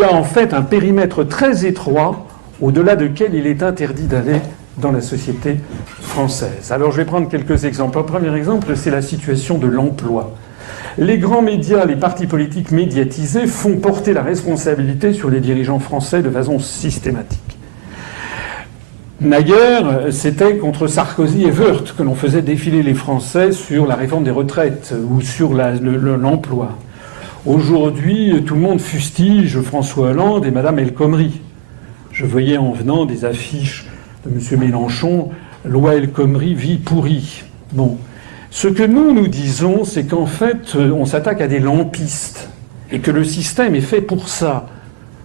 y a en fait un périmètre très étroit au-delà duquel il est interdit d'aller dans la société française. Alors je vais prendre quelques exemples. Un premier exemple, c'est la situation de l'emploi. Les grands médias, les partis politiques médiatisés font porter la responsabilité sur les dirigeants français de façon systématique. Naguère, c'était contre Sarkozy et Woerth que l'on faisait défiler les Français sur la réforme des retraites ou sur l'emploi. Aujourd'hui, tout le monde fustige François Hollande et Madame El Khomri. Je voyais en venant des affiches de M. Mélenchon, loi El Khomri, vie pourrie. Bon. Ce que nous disons, c'est qu'en fait, on s'attaque à des lampistes et que le système est fait pour ça,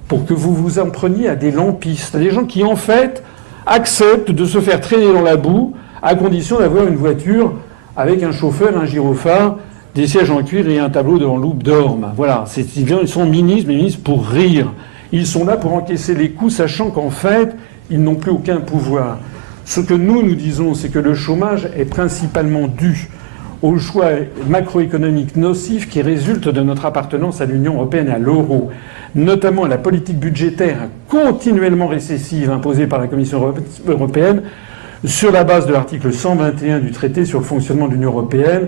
pour que vous vous en preniez à des lampistes, à des gens qui, en fait, acceptent de se faire traîner dans la boue à condition d'avoir une voiture avec un chauffeur, un gyrophare, des sièges en cuir et un tableau devant loupe d'orme. Voilà. Ils sont ministres, mais ministres pour rire. Ils sont là pour encaisser les coups, sachant qu'en fait, ils n'ont plus aucun pouvoir. Ce que nous disons, c'est que le chômage est principalement dû aux choix macroéconomiques nocifs qui résultent de notre appartenance à l'Union européenne et à l'euro, notamment à la politique budgétaire continuellement récessive imposée par la Commission européenne sur la base de l'article 121 du traité sur le fonctionnement de l'Union européenne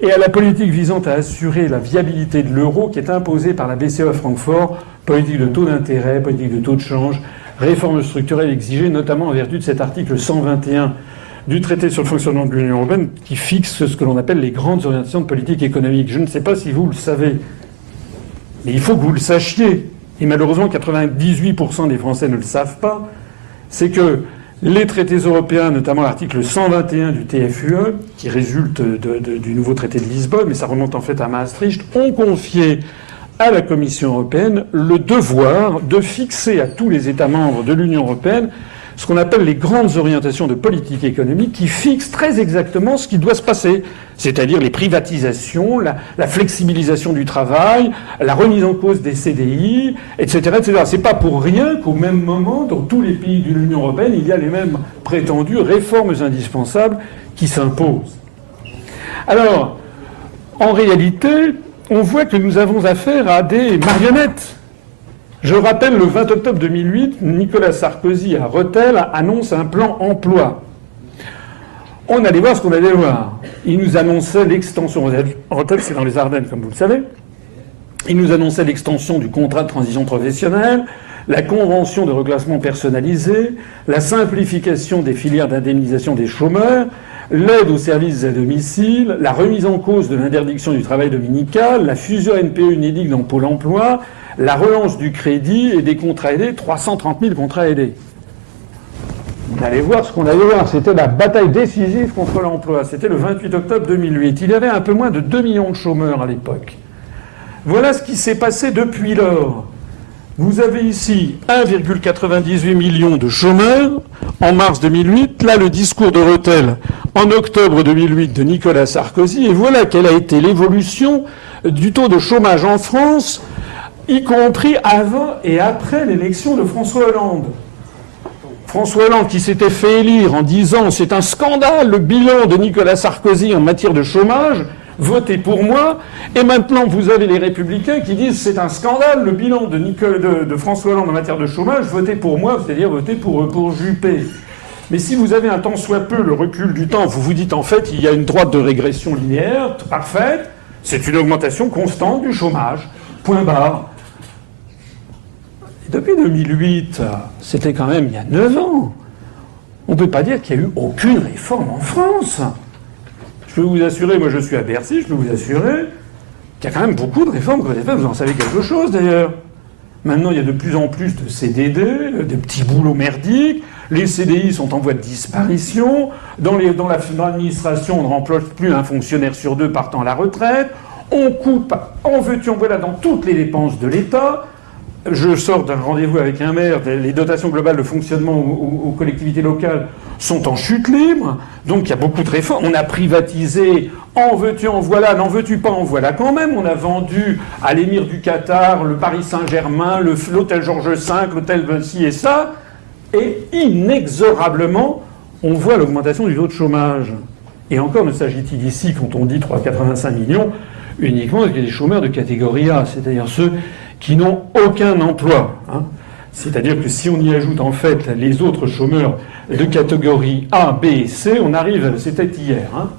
et à la politique visant à assurer la viabilité de l'euro qui est imposée par la BCE à Francfort, politique de taux d'intérêt, politique de taux de change, réforme structurelle exigée notamment en vertu de cet article 121 du traité sur le fonctionnement de l'Union européenne qui fixe ce que l'on appelle les grandes orientations de politique économique. Je ne sais pas si vous le savez, mais il faut que vous le sachiez, et malheureusement 98% des Français ne le savent pas, c'est que les traités européens, notamment l'article 121 du TFUE, qui résulte du nouveau traité de Lisbonne, mais ça remonte en fait à Maastricht, ont confié à la Commission européenne le devoir de fixer à tous les États membres de l'Union européenne ce qu'on appelle les grandes orientations de politique économique qui fixent très exactement ce qui doit se passer, c'est-à-dire les privatisations, la flexibilisation du travail, la remise en cause des CDI, etc., etc. C'est pas pour rien qu'au même moment, dans tous les pays de l'Union européenne, il y a les mêmes prétendues réformes indispensables qui s'imposent. Alors, en réalité, on voit que nous avons affaire à des marionnettes. Je rappelle, le 20 octobre 2008, Nicolas Sarkozy à Rethel annonce un plan emploi. On allait voir ce qu'on allait voir. Il nous annonçait l'extension. Rethel, c'est dans les Ardennes, comme vous le savez. Il nous annonçait l'extension du contrat de transition professionnelle, la convention de reclassement personnalisé, la simplification des filières d'indemnisation des chômeurs, l'aide aux services à domicile, la remise en cause de l'interdiction du travail dominical, la fusion NPE-UNEDIC dans Pôle emploi, la relance du crédit et des contrats aidés, 330 000 contrats aidés. On allait voir ce qu'on allait voir. C'était la bataille décisive contre l'emploi. C'était le 28 octobre 2008. Il y avait un peu moins de 2 millions de chômeurs à l'époque. Voilà ce qui s'est passé depuis lors. Vous avez ici 1,98 million de chômeurs en mars 2008. Là, le discours de Rethel en octobre 2008 de Nicolas Sarkozy. Et voilà quelle a été l'évolution du taux de chômage en France, y compris avant et après l'élection de François Hollande. François Hollande qui s'était fait élire en disant « c'est un scandale le bilan de Nicolas Sarkozy en matière de chômage, votez pour moi ». Et maintenant vous avez les Républicains qui disent « c'est un scandale le bilan de François Hollande en matière de chômage, votez pour moi », c'est-à-dire votez pour Juppé. Mais si vous avez un tant soit peu le recul du temps, vous vous dites en fait il y a une droite de régression linéaire parfaite, c'est une augmentation constante du chômage, point barre. Et depuis 2008, c'était quand même il y a 9 ans. On ne peut pas dire qu'il n'y a eu aucune réforme en France. Je peux vous assurer, moi je suis à Bercy, je peux vous assurer qu'il y a quand même beaucoup de réformes qui ont été faites. Vous en savez quelque chose d'ailleurs. Maintenant, il y a de plus en plus de CDD, des petits boulots merdiques. Les CDI sont en voie de disparition. Dans l'administration, on ne remplace plus un fonctionnaire sur 2 partant à la retraite. On coupe, en veux-tu, en voilà, dans toutes les dépenses de l'État. Je sors d'un rendez-vous avec un maire, les dotations globales de fonctionnement aux collectivités locales sont en chute libre, donc il y a beaucoup de réformes. On a privatisé, en veux-tu, en voilà, n'en veux-tu pas, en voilà quand même. On a vendu à l'émir du Qatar, le Paris Saint-Germain, l'hôtel Georges V, l'hôtel ci et ça, et inexorablement, on voit l'augmentation du taux de chômage. Et encore ne s'agit-il ici, quand on dit 3,85 millions, uniquement avec des chômeurs de catégorie A, c'est-à-dire ceux qui n'ont aucun emploi. Hein. C'est-à-dire que si on y ajoute en fait les autres chômeurs de catégorie A, B et C, on arrive, c'était hier, hein,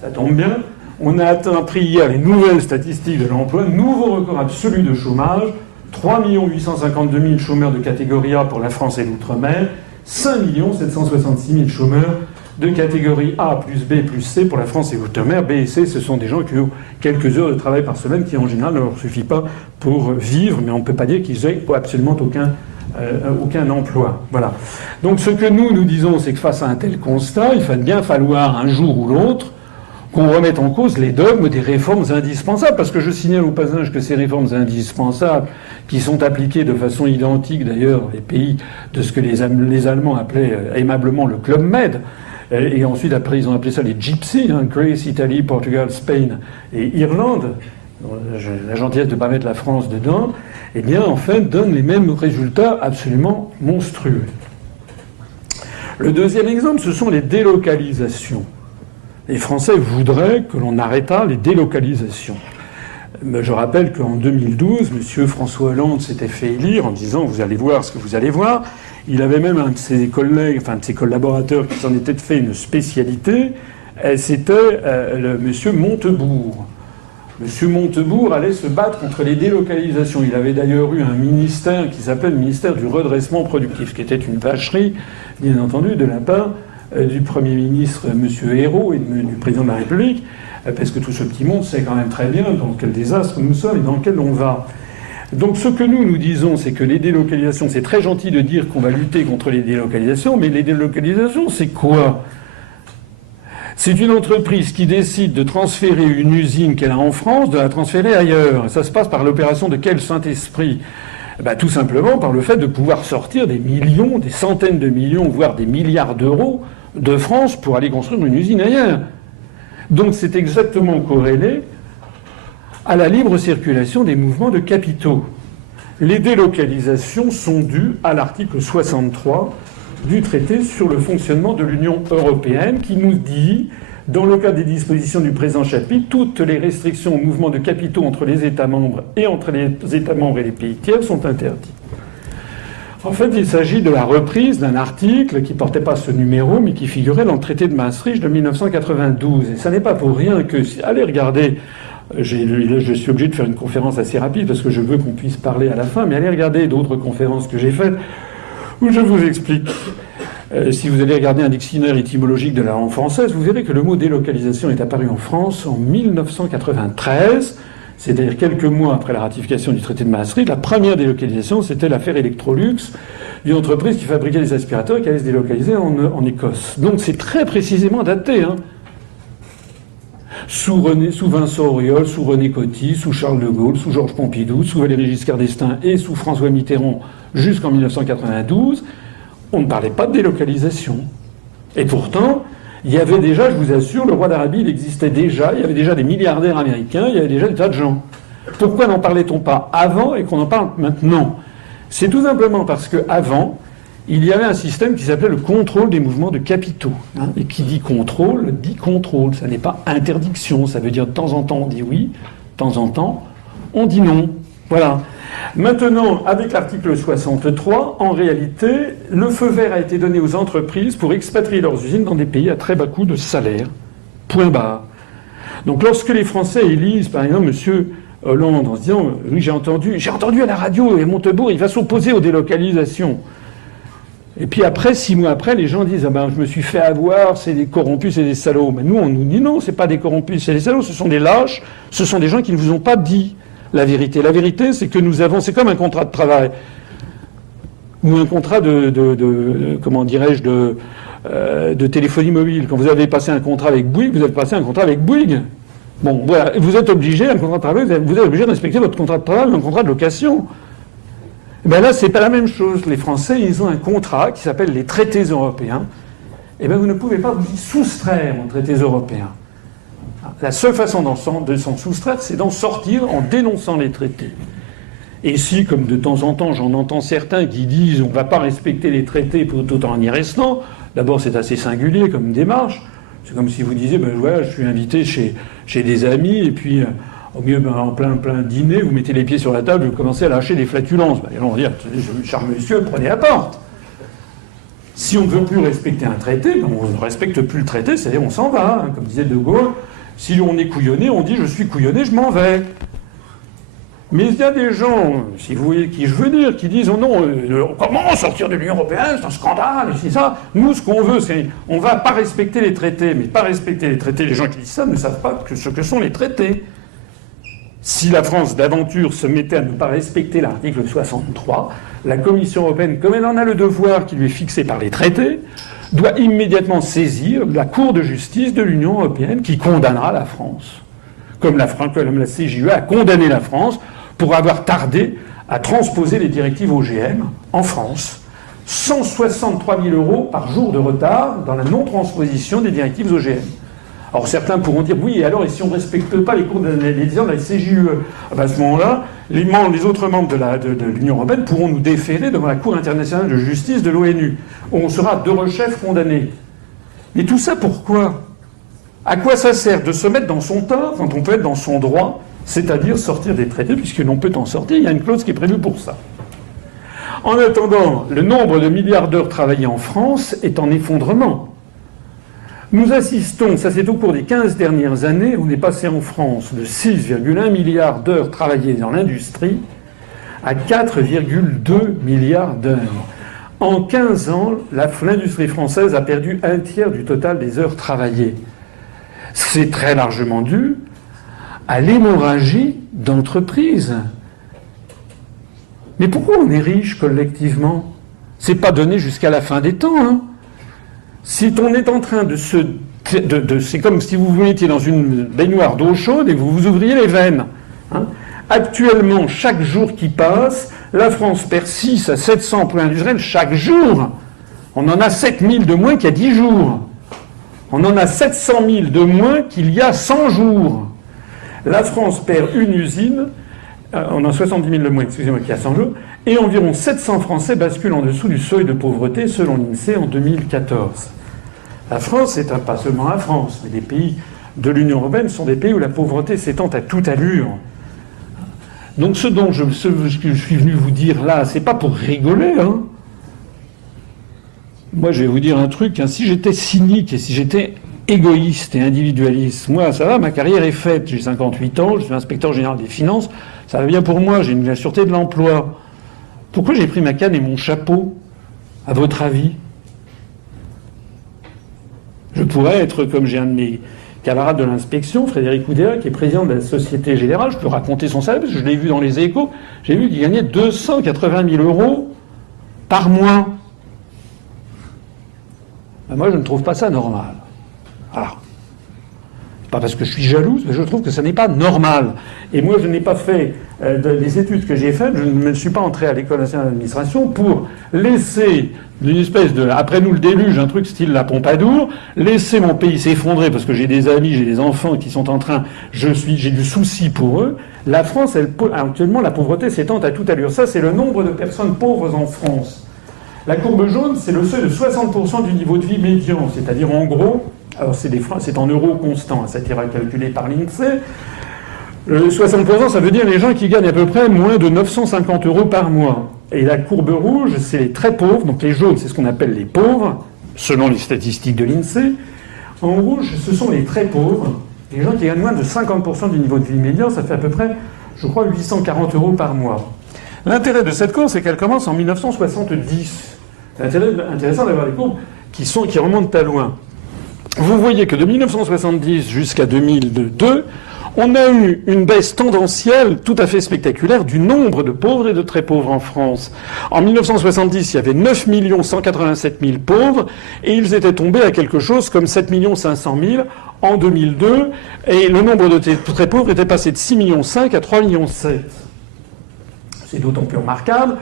ça tombe bien, on a appris hier les nouvelles statistiques de l'emploi, nouveau record absolu de chômage, 3 852 000 chômeurs de catégorie A pour la France et l'outre-mer, 5 766 000 chômeurs de catégorie A plus B plus C pour la France et l'outre-mer. B et C, ce sont des gens qui ont quelques heures de travail par semaine qui, en général, ne leur suffit pas pour vivre, mais on ne peut pas dire qu'ils aient absolument aucun emploi. Voilà. Donc ce que nous disons, c'est que face à un tel constat, il va bien falloir un jour ou l'autre qu'on remette en cause les dogmes des réformes indispensables. Parce que je signale au passage que ces réformes indispensables, qui sont appliquées de façon identique d'ailleurs dans les pays de ce que les Allemands appelaient aimablement le Club Med, et ensuite après ils ont appelé ça les Gypsies, hein, Greece, Italie, Portugal, Spain et Irlande, la gentillesse de ne pas mettre la France dedans, eh bien en fait donnent les mêmes résultats absolument monstrueux. Le deuxième exemple, ce sont les délocalisations. Les Français voudraient que l'on arrêtât les délocalisations. Je rappelle qu'en 2012, M. François Hollande s'était fait élire en disant « vous allez voir ce que vous allez voir ». Il avait même un de ses collègues, enfin de ses collaborateurs qui s'en était fait une spécialité, c'était le M. Montebourg. M. Montebourg allait se battre contre les délocalisations. Il avait d'ailleurs eu un ministère qui s'appelait le ministère du redressement productif, qui était une vacherie, bien entendu, de la part du Premier ministre M. Ayrault et du Président de la République, parce que tout ce petit monde sait quand même très bien dans quel désastre nous sommes et dans lequel on va. Donc ce que nous disons, c'est que les délocalisations, c'est très gentil de dire qu'on va lutter contre les délocalisations, mais les délocalisations, c'est quoi ? C'est une entreprise qui décide de transférer une usine qu'elle a en France, de la transférer ailleurs. Et ça se passe par l'opération de quel Saint-Esprit ? Tout simplement par le fait de pouvoir sortir des millions, des centaines de millions, voire des milliards d'euros de France pour aller construire une usine ailleurs. Donc c'est exactement corrélé à la libre circulation des mouvements de capitaux. Les délocalisations sont dues à l'article 63 du traité sur le fonctionnement de l'Union européenne qui nous dit, dans le cadre des dispositions du présent chapitre, toutes les restrictions au mouvement de capitaux entre les États membres et entre les États membres et les pays tiers sont interdites. En fait, il s'agit de la reprise d'un article qui ne portait pas ce numéro, mais qui figurait dans le traité de Maastricht de 1992. Et ça n'est pas pour rien que... Allez regarder... Là, je suis obligé de faire une conférence assez rapide parce que je veux qu'on puisse parler à la fin, mais allez regarder d'autres conférences que j'ai faites où je vous explique. Si vous allez regarder un dictionnaire étymologique de la langue française, vous verrez que le mot délocalisation est apparu en France en 1993, c'est-à-dire quelques mois après la ratification du traité de Maastricht. La première délocalisation, c'était l'affaire Electrolux, d'une entreprise qui fabriquait des aspirateurs et qui allait se délocaliser en Écosse. Donc c'est très précisément daté, hein. Sous Vincent Auriol, sous René Coty, sous Charles de Gaulle, sous Georges Pompidou, sous Valéry Giscard d'Estaing et sous François Mitterrand jusqu'en 1992, on ne parlait pas de délocalisation. Et pourtant, il y avait déjà, je vous assure, le roi d'Arabie, il existait déjà, il y avait déjà des milliardaires américains, il y avait déjà des tas de gens. Pourquoi n'en parlait-on pas avant et qu'on en parle maintenant ? C'est tout simplement parce qu'avant, il y avait un système qui s'appelait le contrôle des mouvements de capitaux. Hein, et qui dit contrôle, dit contrôle. Ça n'est pas interdiction. Ça veut dire de temps en temps on dit oui, de temps en temps on dit non. Voilà. Maintenant, avec l'article 63, en réalité, le feu vert a été donné aux entreprises pour expatrier leurs usines dans des pays à très bas coût de salaire. Point barre. Donc lorsque les Français élisent, par exemple, M. Hollande, en se disant « Oui, j'ai entendu à la radio, et Montebourg, il va s'opposer aux délocalisations ». Et puis après, 6 mois après, les gens disent « Ah ben, je me suis fait avoir, c'est des corrompus, c'est des salauds ». Mais nous, on nous dit « Non, c'est pas des corrompus, c'est des salauds, ce sont des lâches, ce sont des gens qui ne vous ont pas dit la vérité ». La vérité, c'est que nous avons... C'est comme un contrat de travail. Ou un contrat comment dirais-je, de téléphonie mobile. Quand vous avez passé un contrat avec Bouygues, vous avez passé un contrat avec Bouygues. Bon, voilà. Vous êtes obligé, un contrat de travail, vous êtes obligé de respecter votre contrat de travail, un contrat de location. Ben là, c'est pas la même chose. Les Français, ils ont un contrat qui s'appelle les traités européens. Et ben vous ne pouvez pas vous y soustraire aux traités européens. La seule façon de s'en soustraire, c'est d'en sortir en dénonçant les traités. Et si, comme de temps en temps, j'en entends certains qui disent on ne va pas respecter les traités tout en y restant, d'abord c'est assez singulier comme démarche. C'est comme si vous disiez ben voilà, je suis invité chez des amis et puis Au mieux, en plein dîner, vous mettez les pieds sur la table, vous commencez à lâcher des flatulences. Ben, on va dire, cher monsieur, prenez la porte. Si on ne veut plus respecter un traité, ben on ne respecte plus le traité, c'est-à-dire on s'en va. Hein. Comme disait De Gaulle, si on est couillonné, on dit je suis couillonné, je m'en vais. Mais il y a des gens, si vous voyez qui je veux dire, qui disent oh non, comment sortir de l'Union européenne, c'est un scandale, c'est ça. Nous, ce qu'on veut, c'est on ne va pas respecter les traités, mais pas respecter les traités. Les gens qui disent ça ne savent pas ce que sont les traités. Si la France d'aventure se mettait à ne pas respecter l'article 63, la Commission européenne, comme elle en a le devoir qui lui est fixé par les traités, doit immédiatement saisir la Cour de justice de l'Union européenne qui condamnera la France. Comme la CJUE a condamné la France pour avoir tardé à transposer les directives OGM en France. 163 000 € par jour de retard dans la non-transposition des directives OGM. Alors certains pourront dire, oui, alors et si on ne respecte pas les décisions de la CJUE, à ce moment-là, les autres membres de l'Union européenne pourront nous déférer devant la Cour internationale de justice de l'ONU, où on sera de rechef condamnés. Mais tout ça pourquoi ? À quoi ça sert de se mettre dans son tort quand on peut être dans son droit, c'est-à-dire sortir des traités, puisque l'on peut en sortir, il y a une clause qui est prévue pour ça. En attendant, le nombre de milliards d'heures travaillées en France est en effondrement. Nous assistons, ça c'est au cours des 15 dernières années, on est passé en France de 6,1 milliards d'heures travaillées dans l'industrie à 4,2 milliards d'heures. En 15 ans, l'industrie française a perdu un tiers du total des heures travaillées. C'est très largement dû à l'hémorragie d'entreprises. Mais pourquoi on est riche collectivement ? C'est pas donné jusqu'à la fin des temps, hein. Si on est en train c'est comme si vous vous mettiez dans une baignoire d'eau chaude et que vous vous ouvriez les veines. Hein. Actuellement, chaque jour qui passe, la France perd 6 à 700 emplois industriels chaque jour. On en a 7000 de moins qu'il y a 10 jours. On en a 700 000 de moins qu'il y a 100 jours. La France perd une usine, on en a 70 000 de moins, excusez-moi, qu'il y a 100 jours, et environ 700 Français basculent en dessous du seuil de pauvreté selon l'INSEE en 2014. La France, c'est pas seulement la France, mais les pays de l'Union européenne sont des pays où la pauvreté s'étend à toute allure. Donc ce que je suis venu vous dire là, c'est pas pour rigoler, hein. Moi, je vais vous dire un truc, hein, si j'étais cynique et si j'étais égoïste et individualiste, moi, ça va, ma carrière est faite, j'ai 58 ans, je suis inspecteur général des finances, ça va bien pour moi, j'ai la sûreté de l'emploi. Pourquoi j'ai pris ma canne et mon chapeau, à votre avis ? Je pourrais être, comme j'ai un de mes camarades de l'inspection, Frédéric Oudéa, qui est président de la Société Générale, je peux raconter son salaire, parce que je l'ai vu dans les Échos, j'ai vu qu'il gagnait 280 000 € par mois. Ben moi, je ne trouve pas ça normal. Alors, pas parce que je suis jalouse, mais je trouve que ça n'est pas normal. Et moi, je n'ai pas fait les études que j'ai faites, je ne me suis pas entré à l'École nationale d'administration pour laisser une espèce de, après nous le déluge, un truc style la Pompadour, laisser mon pays s'effondrer parce que j'ai des amis, j'ai des enfants qui sont en train, j'ai du souci pour eux. La France, actuellement, la pauvreté s'étend à toute allure. Ça, c'est le nombre de personnes pauvres en France. La courbe jaune, c'est le seuil de 60% du niveau de vie médian, c'est-à-dire en gros, alors c'est en euros constants, ça a été calculé par l'INSEE. 60%, ça veut dire les gens qui gagnent à peu près moins de 950 € par mois. Et la courbe rouge, c'est les très pauvres, donc les jaunes, c'est ce qu'on appelle les pauvres, selon les statistiques de l'INSEE. En rouge, ce sont les très pauvres, les gens qui gagnent moins de 50% du niveau de vie médian, ça fait à peu près, je crois, 840 € par mois. L'intérêt de cette courbe, c'est qu'elle commence en 1970. C'est intéressant d'avoir des courbes qui remontent à loin. Vous voyez que de 1970 jusqu'à 2002, on a eu une baisse tendancielle tout à fait spectaculaire du nombre de pauvres et de très pauvres en France. En 1970, il y avait 9 187 000 pauvres et ils étaient tombés à quelque chose comme 7 500 000 en 2002 et le nombre de très pauvres était passé de 6,5 millions à 3,7 millions. C'est d'autant plus remarquable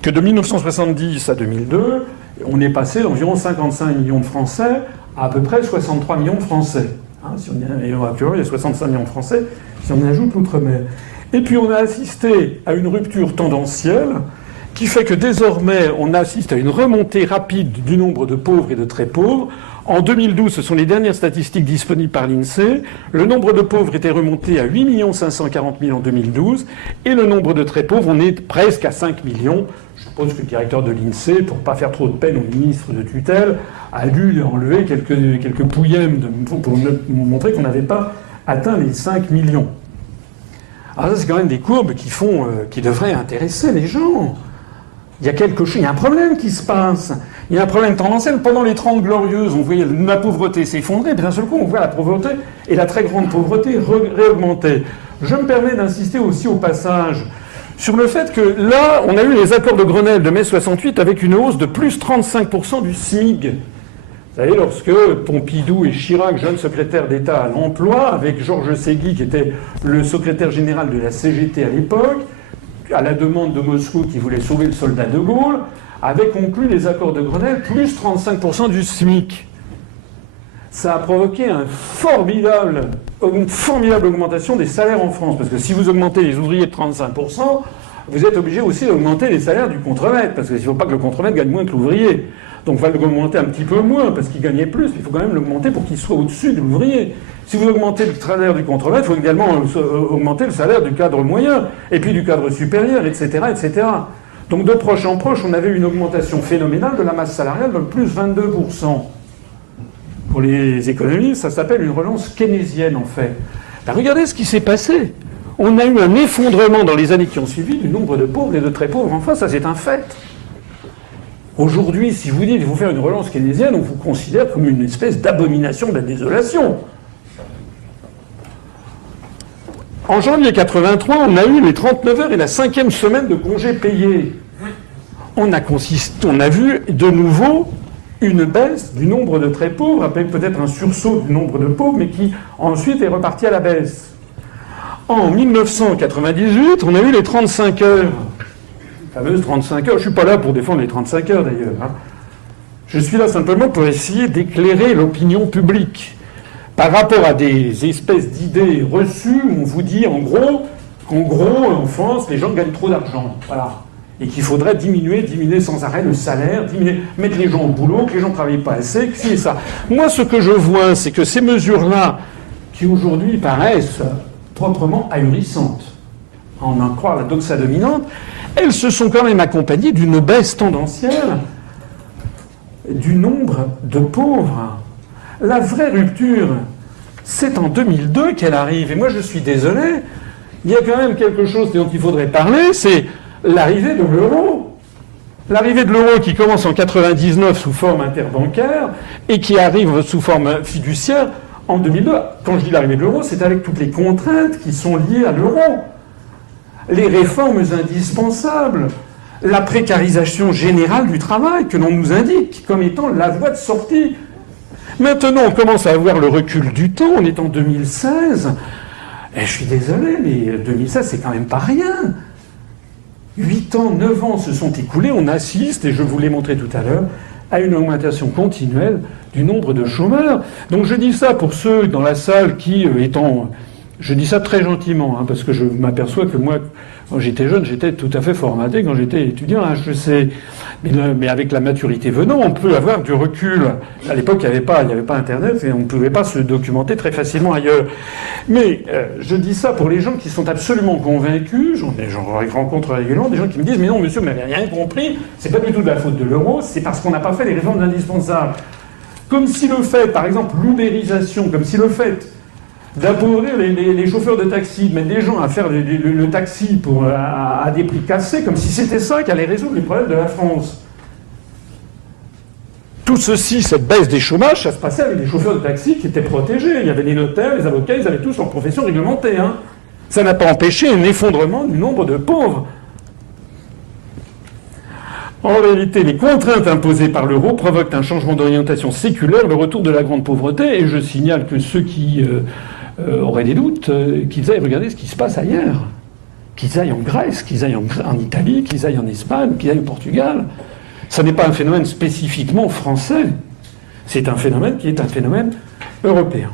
que de 1970 à 2002, on est passé d'environ 55 millions de Français à peu près 63 millions de Français. Actuellement, il y a 65 millions de Français si on y ajoute l'outre-mer. Et puis on a assisté à une rupture tendancielle qui fait que désormais, on assiste à une remontée rapide du nombre de pauvres et de très pauvres. En 2012, ce sont les dernières statistiques disponibles par l'INSEE, le nombre de pauvres était remonté à 8 540 000 en 2012, et le nombre de très pauvres, on est presque à 5 millions. Je suppose que le directeur de l'INSEE, pour ne pas faire trop de peine au ministre de tutelle, a dû enlever quelques pouillèmes pour nous montrer qu'on n'avait pas atteint les 5 millions. Alors ça, c'est quand même des courbes qui devraient intéresser les gens. Il y a quelque chose, il y a un problème qui se passe. Il y a un problème tendanciel. Pendant les 30 glorieuses, on voyait la pauvreté s'effondrer, puis d'un seul coup, on voit la pauvreté et la très grande pauvreté réaugmenter. Je me permets d'insister aussi au passage sur le fait que là, on a eu les accords de Grenelle de mai 68 avec une hausse de plus 35% du SMIC. Vous savez, lorsque Pompidou et Chirac, jeunes secrétaires d'État à l'emploi, avec Georges Ségui, qui était le secrétaire général de la CGT à l'époque, à la demande de Moscou qui voulait sauver le soldat de Gaulle, avaient conclu les accords de Grenelle, plus 35% du SMIC. Ça a provoqué une formidable augmentation des salaires en France. Parce que si vous augmentez les ouvriers de 35%, vous êtes obligé aussi d'augmenter les salaires du contremaître. Parce qu'il ne faut pas que le contremaître gagne moins que l'ouvrier. Donc il va l'augmenter un petit peu moins, parce qu'il gagnait plus, mais il faut quand même l'augmenter pour qu'il soit au-dessus de l'ouvrier. Si vous augmentez le salaire du contremaître, il faut également augmenter le salaire du cadre moyen, et puis du cadre supérieur, etc., etc. Donc de proche en proche, on avait une augmentation phénoménale de la masse salariale de plus 22%. Pour les économistes, ça s'appelle une relance keynésienne, en fait. Ben, regardez ce qui s'est passé. On a eu un effondrement dans les années qui ont suivi du nombre de pauvres et de très pauvres. Enfin, ça c'est un fait. Aujourd'hui, si vous dites qu'il faut faire une relance keynésienne, on vous considère comme une espèce d'abomination de la désolation. En janvier 83, on a eu les 39 heures et la 5e semaine de congés payés. On a vu de nouveau une baisse du nombre de très pauvres, avec peut-être un sursaut du nombre de pauvres, mais qui ensuite est reparti à la baisse. En 1998, on a eu les 35 heures. Fameuse 35 heures. Je ne suis pas là pour défendre les 35 heures d'ailleurs. Je suis là simplement pour essayer d'éclairer l'opinion publique par rapport à des espèces d'idées reçues où on vous dit en gros en France les gens gagnent trop d'argent. Voilà. Et qu'il faudrait diminuer sans arrêt le salaire, mettre les gens au boulot, que les gens ne travaillent pas assez, que c'est ça. Moi ce que je vois, c'est que ces mesures-là, qui aujourd'hui paraissent proprement ahurissantes, à en croire la doxa dominante, elles se sont quand même accompagnées d'une baisse tendancielle du nombre de pauvres. La vraie rupture, c'est en 2002 qu'elle arrive. Et moi, je suis désolé, il y a quand même quelque chose dont il faudrait parler, c'est l'arrivée de l'euro. L'arrivée de l'euro qui commence en 99 sous forme interbancaire et qui arrive sous forme fiduciaire en 2002. Quand je dis l'arrivée de l'euro, c'est avec toutes les contraintes qui sont liées à l'euro. Les réformes indispensables, la précarisation générale du travail que l'on nous indique comme étant la voie de sortie. Maintenant, on commence à avoir le recul du temps, on est en 2016, et je suis désolé, mais 2016, c'est quand même pas rien. 8 ans, 9 ans se sont écoulés, on assiste, et je vous l'ai montré tout à l'heure, à une augmentation continuelle du nombre de chômeurs. Donc je dis ça pour ceux dans la salle qui, je dis ça très gentiment, parce que je m'aperçois que moi, quand j'étais jeune, j'étais tout à fait formaté quand j'étais étudiant à HEC. Mais avec la maturité venant, on peut avoir du recul. À l'époque, il n'y avait pas Internet et on ne pouvait pas se documenter très facilement ailleurs. Mais je dis ça pour les gens qui sont absolument convaincus. J'en rencontre régulièrement des gens qui me disent « Mais non, monsieur, vous n'avez rien compris. C'est pas du tout de la faute de l'euro. C'est parce qu'on n'a pas fait les réformes indispensables. » Comme si le fait, par exemple, l'ubérisation, comme si le fait d'appauvrir les chauffeurs de taxi, de mettre des gens à faire le taxi à des prix cassés, comme si c'était ça qui allait résoudre les problèmes de la France. Tout ceci, cette baisse des chômages, ça se passait avec des chauffeurs de taxi qui étaient protégés. Il y avait les notaires, les avocats, ils avaient tous leur profession réglementée. Ça n'a pas empêché un effondrement du nombre de pauvres. En réalité, les contraintes imposées par l'euro provoquent un changement d'orientation séculaire, le retour de la grande pauvreté, et je signale que ceux qui auraient des doutes, qu'ils aillent regarder ce qui se passe ailleurs. Qu'ils aillent en Grèce, qu'ils aillent en Italie, qu'ils aillent en Espagne, qu'ils aillent au Portugal. Ça n'est pas un phénomène spécifiquement français. C'est un phénomène qui est un phénomène européen.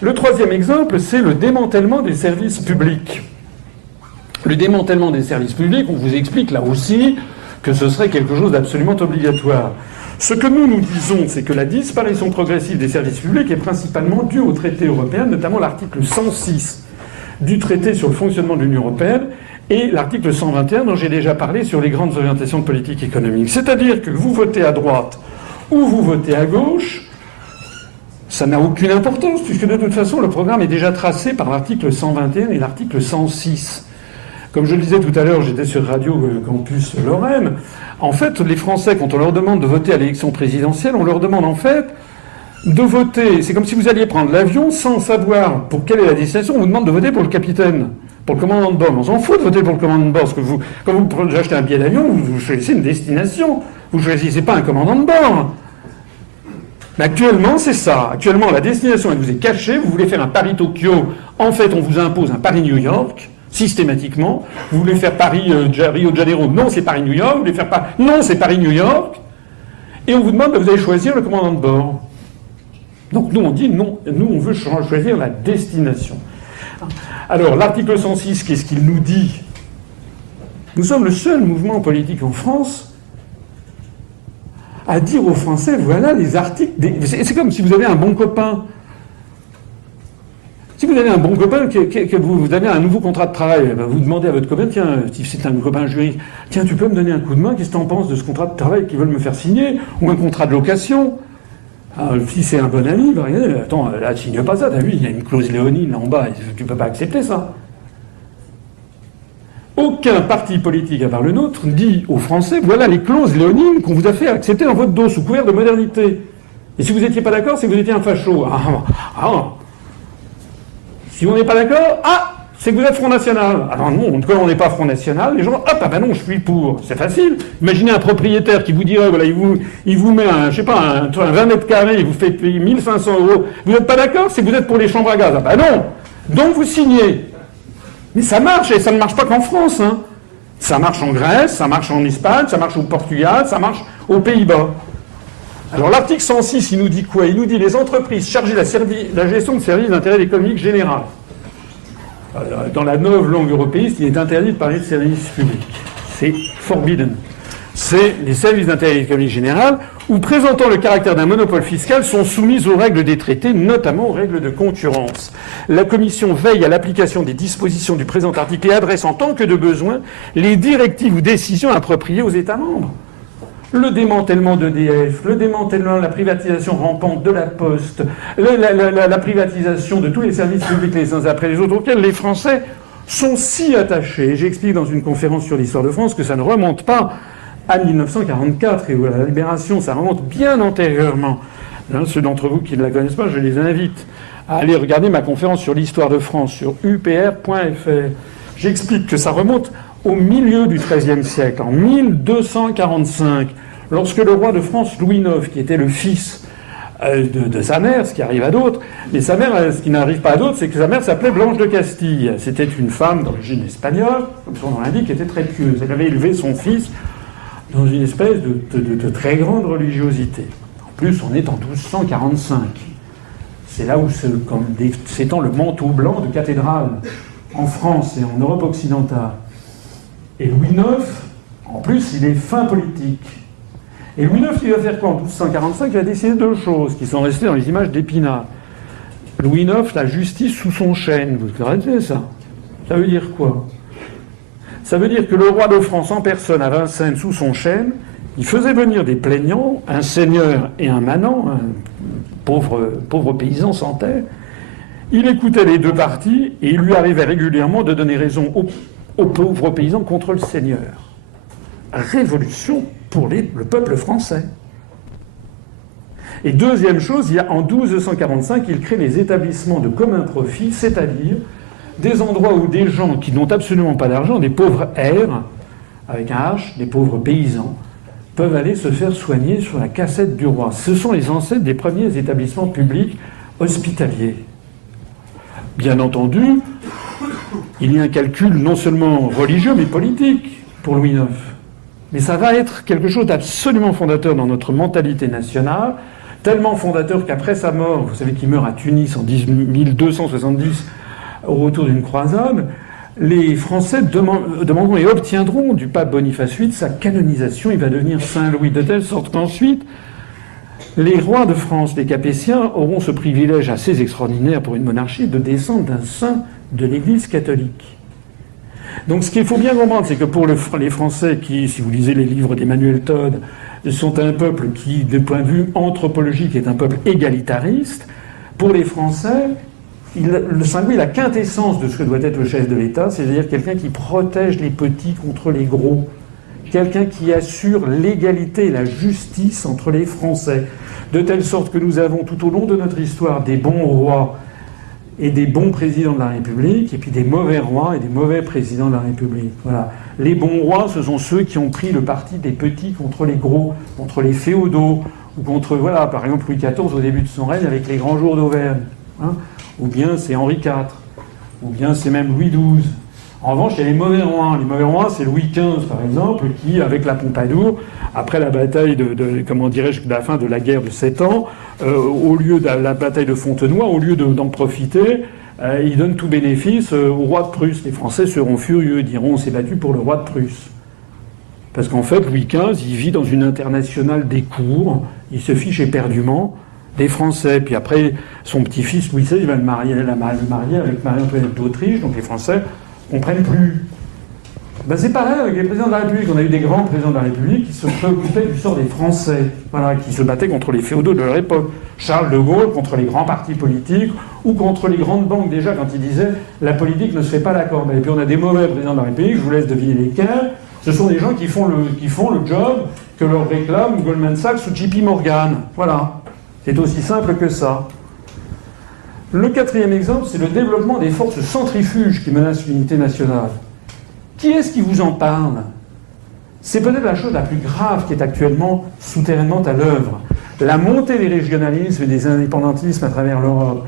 Le troisième exemple, c'est le démantèlement des services publics. Le démantèlement des services publics, on vous explique là aussi que ce serait quelque chose d'absolument obligatoire. Ce que nous disons, c'est que la disparition progressive des services publics est principalement due au traité européen, notamment l'article 106 du traité sur le fonctionnement de l'Union européenne et l'article 121 dont j'ai déjà parlé sur les grandes orientations de politique économique. C'est-à-dire que vous votez à droite ou vous votez à gauche, ça n'a aucune importance, puisque de toute façon, le programme est déjà tracé par l'article 121 et l'article 106. Comme je le disais tout à l'heure, j'étais sur Radio Campus Lorraine. En fait, les Français, quand on leur demande de voter à l'élection présidentielle, on leur demande en fait de voter. C'est comme si vous alliez prendre l'avion sans savoir pour quelle est la destination. On vous demande de voter pour le capitaine, pour le commandant de bord. On s'en fout de voter pour le commandant de bord, parce que quand vous achetez un billet d'avion, vous choisissez une destination. Vous ne choisissez pas un commandant de bord. Mais actuellement, c'est ça. Actuellement, la destination, elle vous est cachée. Vous voulez faire un Paris-Tokyo. En fait, on vous impose un Paris-New York, systématiquement. Vous voulez faire Paris-Rio de Janeiro. Non, c'est Paris-New York. Vous voulez faire non, c'est Paris-New York. Et on vous demande, vous allez choisir le commandant de bord. Donc nous, on dit non. Nous, on veut choisir la destination. Alors, l'article 106, qu'est-ce qu'il nous dit? Nous sommes le seul mouvement politique en France à dire aux Français, voilà les articles... C'est comme si vous avez un bon copain. Si vous avez un bon copain, que vous avez un nouveau contrat de travail, vous demandez à votre copain, tiens, si c'est un copain juridique, tiens, tu peux me donner un coup de main, qu'est-ce que tu en penses de ce contrat de travail qu'ils veulent me faire signer? Ou un contrat de location? Alors, si c'est un bon ami, bah, attends, là, tu signes pas ça, t'as vu, il y a une clause léonine là en bas, tu peux pas accepter ça. Aucun parti politique, à part le nôtre, dit aux Français, voilà les clauses léonines qu'on vous a fait accepter dans votre dos, sous couvert de modernité. Et si vous n'étiez pas d'accord, c'est que vous étiez un facho. Si on n'est pas d'accord, c'est que vous êtes Front National. Alors non, quand on n'est pas Front National, les gens, non, je suis pour. C'est facile. Imaginez un propriétaire qui vous dirait, voilà, il vous met un 20 mètres carrés, il vous fait payer 1500 €. Vous n'êtes pas d'accord, c'est que vous êtes pour les chambres à gaz. Non. Donc vous signez. Mais ça marche, et ça ne marche pas qu'en France. Hein. Ça marche en Grèce, ça marche en Espagne, ça marche au Portugal, ça marche aux Pays-Bas. Alors l'article 106, il nous dit quoi? Il nous dit les entreprises chargées de la gestion de services d'intérêt économique général. Dans la nouvelle langue européiste, il est interdit de parler de services publics. C'est forbidden. C'est les services d'intérêt économique général ou présentant le caractère d'un monopole fiscal sont soumis aux règles des traités, notamment aux règles de concurrence. La Commission veille à l'application des dispositions du présent article et adresse en tant que de besoin les directives ou décisions appropriées aux États membres. Le démantèlement d'EDF, le démantèlement, la privatisation rampante de la Poste, la privatisation de tous les services publics les uns après les autres, auxquels les Français sont si attachés. J'explique dans une conférence sur l'histoire de France que ça ne remonte pas à 1944 et à la Libération, ça remonte bien antérieurement. Ceux d'entre vous qui ne la connaissent pas, je les invite à aller regarder ma conférence sur l'histoire de France sur upr.fr. J'explique que ça remonte au milieu du XIIIe siècle, en 1245, lorsque le roi de France, Louis IX, qui était le fils de sa mère, ce qui arrive à d'autres, mais sa mère, ce qui n'arrive pas à d'autres, c'est que sa mère s'appelait Blanche de Castille. C'était une femme d'origine espagnole, comme son nom l'indique, qui était très pieuse. Elle avait élevé son fils dans une espèce de très grande religiosité. En plus, on est en 1245. C'est là où s'étend le manteau blanc de cathédrale en France et en Europe occidentale. Et Louis IX, en plus, il est fin politique. Et Louis IX, il va faire quoi en 1245? Il va décider deux choses qui sont restées dans les images d'Épinal. Louis IX, la justice sous son chêne. Vous connaissez ça? Ça veut dire quoi? Ça veut dire que le roi de France en personne à Vincennes sous son chêne, il faisait venir des plaignants, un seigneur et un manant, un pauvre paysan sans terre. Il écoutait les deux parties et il lui arrivait régulièrement de donner raison aux pauvres paysans contre le seigneur. Révolution pour le peuple français. Et deuxième chose, en 1245, il crée les établissements de commun profit, c'est-à-dire des endroits où des gens qui n'ont absolument pas d'argent, des pauvres airs, avec un H, des pauvres paysans, peuvent aller se faire soigner sur la cassette du roi. Ce sont les ancêtres des premiers établissements publics hospitaliers. Bien entendu, il y a un calcul non seulement religieux, mais politique pour Louis IX. Mais ça va être quelque chose d'absolument fondateur dans notre mentalité nationale, tellement fondateur qu'après sa mort, vous savez qu'il meurt à Tunis en 1270, au retour d'une croisade, les Français demanderont et obtiendront du pape Boniface VIII sa canonisation. Il va devenir Saint Louis, de telle sorte qu'ensuite, les rois de France, les Capétiens, auront ce privilège assez extraordinaire pour une monarchie de descendre d'un saint de l'Église catholique. Donc ce qu'il faut bien comprendre, c'est que pour les Français qui, si vous lisez les livres d'Emmanuel Todd, sont un peuple qui, de point de vue anthropologique, est un peuple égalitariste, pour les Français, le Saint-Louis est la quintessence de ce que doit être le chef de l'État, c'est-à-dire quelqu'un qui protège les petits contre les gros, quelqu'un qui assure l'égalité et la justice entre les Français, de telle sorte que nous avons tout au long de notre histoire des bons rois et des bons présidents de la République, et puis des mauvais rois et des mauvais présidents de la République. Voilà. Les bons rois, ce sont ceux qui ont pris le parti des petits contre les gros, contre les féodaux, ou contre, voilà, par exemple Louis XIV au début de son règne avec les grands jours d'Auvergne. Hein, ou bien c'est Henri IV, ou bien c'est même Louis XII. En revanche, il y a les mauvais rois. Les mauvais rois, c'est Louis XV, par exemple, qui, avec la Pompadour, après la bataille comment dirais-je, de la fin de la guerre de 7 ans, au lieu de la bataille de Fontenoy, au lieu d'en profiter, il donne tout bénéfice au roi de Prusse. Les Français seront furieux, diront on s'est battu pour le roi de Prusse. Parce qu'en fait, Louis XV, il vit dans une internationale des cours, il se fiche éperdument des Français. Puis après, son petit-fils Louis XVI, il va le marier avec Marie-Antoinette d'Autriche, donc les Français ne comprennent plus. Ben c'est pareil avec les présidents de la République. On a eu des grands présidents de la République qui se préoccupaient du sort des Français, voilà, qui se battaient contre les féodaux de leur époque. Charles de Gaulle contre les grands partis politiques ou contre les grandes banques, déjà, quand il disait « la politique ne se fait pas la corbeille ». Et puis on a des mauvais présidents de la République, je vous laisse deviner lesquels. Ce sont des gens qui font le job que leur réclame Goldman Sachs ou JP Morgan. Voilà. C'est aussi simple que ça. Le quatrième exemple, c'est le développement des forces centrifuges qui menacent l'unité nationale. Qui est-ce qui vous en parle? C'est peut-être la chose la plus grave qui est actuellement souterrainement à l'œuvre. La montée des régionalismes et des indépendantismes à travers l'Europe.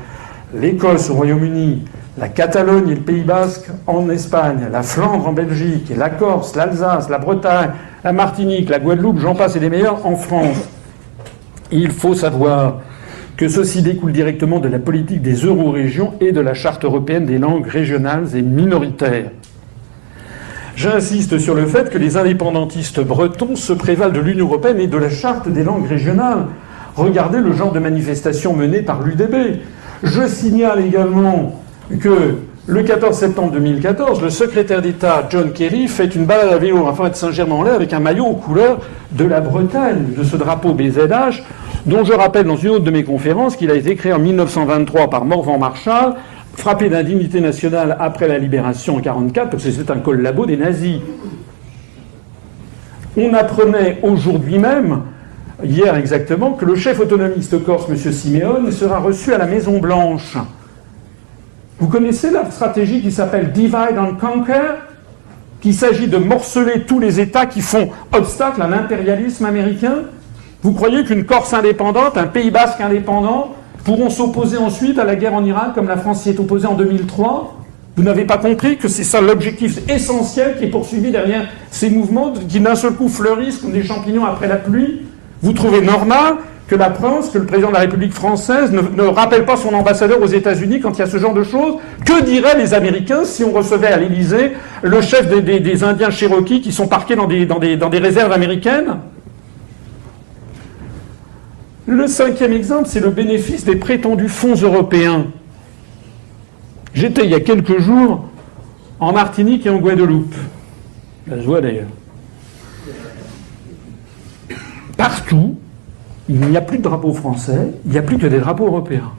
L'Écosse au Royaume-Uni, la Catalogne et le Pays Basque en Espagne, la Flandre en Belgique, et la Corse, l'Alsace, la Bretagne, la Martinique, la Guadeloupe, j'en passe et des meilleurs, en France. Il faut savoir que ceci découle directement de la politique des euro-régions et de la Charte européenne des langues régionales et minoritaires. J'insiste sur le fait que les indépendantistes bretons se prévalent de l'Union européenne et de la Charte des langues régionales. Regardez le genre de manifestation menée par l'UDB. Je signale également que le 14 septembre 2014, le secrétaire d'État John Kerry fait une balade à vélo en forêt de Saint-Germain-en-Laye avec un maillot aux couleurs de la Bretagne, de ce drapeau BZH, dont je rappelle dans une autre de mes conférences qu'il a été créé en 1923 par Morvan Marshall, frappé d'indignité nationale après la libération en 1944, parce que c'est un collabo des nazis. On apprenait aujourd'hui même, hier exactement, que le chef autonomiste corse, M. Simeone, sera reçu à la Maison-Blanche. Vous connaissez la stratégie qui s'appelle Divide and Conquer, qu'il s'agit de morceler tous les États qui font obstacle à l'impérialisme américain? Vous croyez qu'une Corse indépendante, un Pays basque indépendant, pourront s'opposer ensuite à la guerre en Irak comme la France s'y est opposée en 2003? Vous n'avez pas compris que c'est ça l'objectif essentiel qui est poursuivi derrière ces mouvements qui d'un seul coup fleurissent comme des champignons après la pluie? Vous trouvez normal que la France, que le président de la République française ne rappelle pas son ambassadeur aux États-Unis quand il y a ce genre de choses? Que diraient les Américains si on recevait à l'Élysée le chef des Indiens Cherokees qui sont parqués dans des réserves américaines? Le cinquième exemple, c'est le bénéfice des prétendus fonds européens. J'étais il y a quelques jours en Martinique et en Guadeloupe. Ça se voit d'ailleurs. Partout, il n'y a plus de drapeau français, il n'y a plus que des drapeaux européens.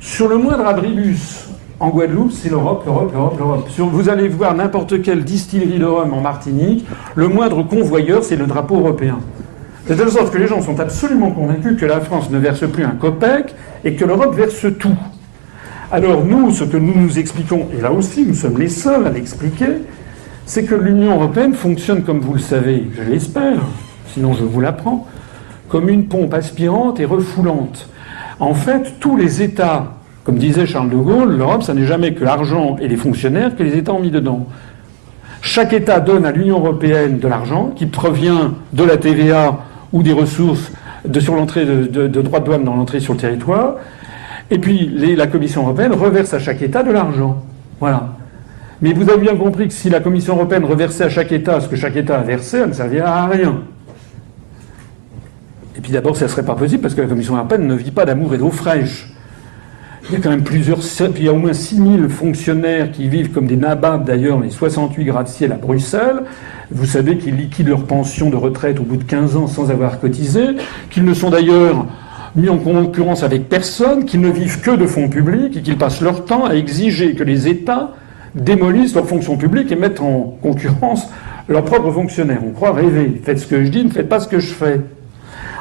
Sur le moindre abribus en Guadeloupe, c'est l'Europe, l'Europe, l'Europe, l'Europe. Vous allez voir n'importe quelle distillerie de rhum en Martinique, le moindre convoyeur, c'est le drapeau européen. De telle sorte que les gens sont absolument convaincus que la France ne verse plus un copec et que l'Europe verse tout. Alors nous, ce que nous nous expliquons, et là aussi nous sommes les seuls à l'expliquer, c'est que l'Union européenne fonctionne, comme vous le savez, je l'espère, sinon je vous l'apprends, comme une pompe aspirante et refoulante. En fait, tous les États, comme disait Charles de Gaulle, l'Europe, ça n'est jamais que l'argent et les fonctionnaires que les États ont mis dedans. Chaque État donne à l'Union européenne de l'argent qui provient de la TVA ou des ressources sur l'entrée de droits de douane dans l'entrée sur le territoire. Et puis la Commission européenne reverse à chaque État de l'argent. Voilà. Mais vous avez bien compris que si la Commission européenne reversait à chaque État ce que chaque État a versé, elle ne servirait à rien. Et puis d'abord, ça ne serait pas possible parce que la Commission européenne ne vit pas d'amour et d'eau fraîche. Il y a quand même il y a au moins 6000 fonctionnaires qui vivent comme des nababs d'ailleurs, les 68 gratte-ciel à Bruxelles. Vous savez qu'ils liquident leur pension de retraite au bout de 15 ans sans avoir cotisé, qu'ils ne sont d'ailleurs mis en concurrence avec personne, qu'ils ne vivent que de fonds publics et qu'ils passent leur temps à exiger que les États démolissent leurs fonctions publiques et mettent en concurrence leurs propres fonctionnaires. On croit rêver. Faites ce que je dis, ne faites pas ce que je fais.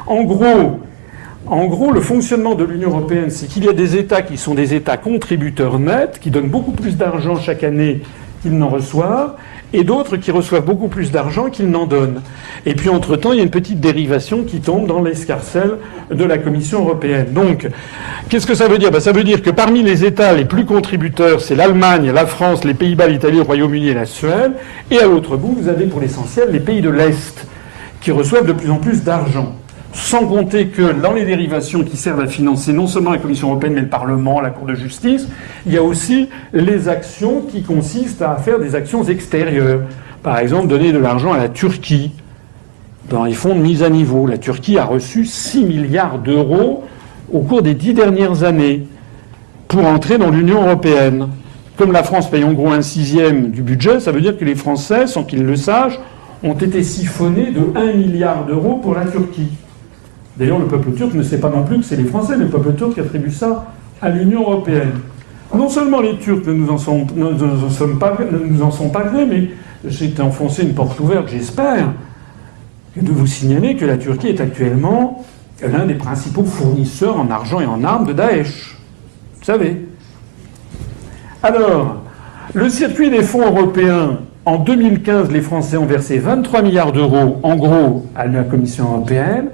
En gros, le fonctionnement de l'Union européenne, c'est qu'il y a des États qui sont des États contributeurs nets, qui donnent beaucoup plus d'argent chaque année qu'ils n'en reçoivent, et d'autres qui reçoivent beaucoup plus d'argent qu'ils n'en donnent. Et puis, entre-temps, il y a une petite dérivation qui tombe dans l'escarcelle de la Commission européenne. Donc, qu'est-ce que ça veut dire ? Ça veut dire que parmi les États les plus contributeurs, c'est l'Allemagne, la France, les Pays-Bas, l'Italie, le Royaume-Uni et la Suède. Et à l'autre bout, vous avez pour l'essentiel les pays de l'Est, qui reçoivent de plus en plus d'argent. Sans compter que dans les dérivations qui servent à financer non seulement la Commission européenne, mais le Parlement, la Cour de justice, il y a aussi les actions qui consistent à faire des actions extérieures. Par exemple, donner de l'argent à la Turquie dans les fonds de mise à niveau. La Turquie a reçu 6 milliards d'euros au cours des 10 dernières années pour entrer dans l'Union européenne. Comme la France paye en gros 1/6 du budget, ça veut dire que les Français, sans qu'ils le sachent, ont été siphonnés de 1 milliard d'euros pour la Turquie. D'ailleurs, le peuple turc ne sait pas non plus que c'est les Français, le peuple turc qui attribue ça à l'Union européenne. Non seulement les Turcs ne nous en sont pas grés, mais j'ai enfoncé une porte ouverte, j'espère, de vous signaler que la Turquie est actuellement l'un des principaux fournisseurs en argent et en armes de Daesh. Vous savez. Alors, le circuit des fonds européens, en 2015, les Français ont versé 23 milliards d'euros, en gros, à la Commission européenne.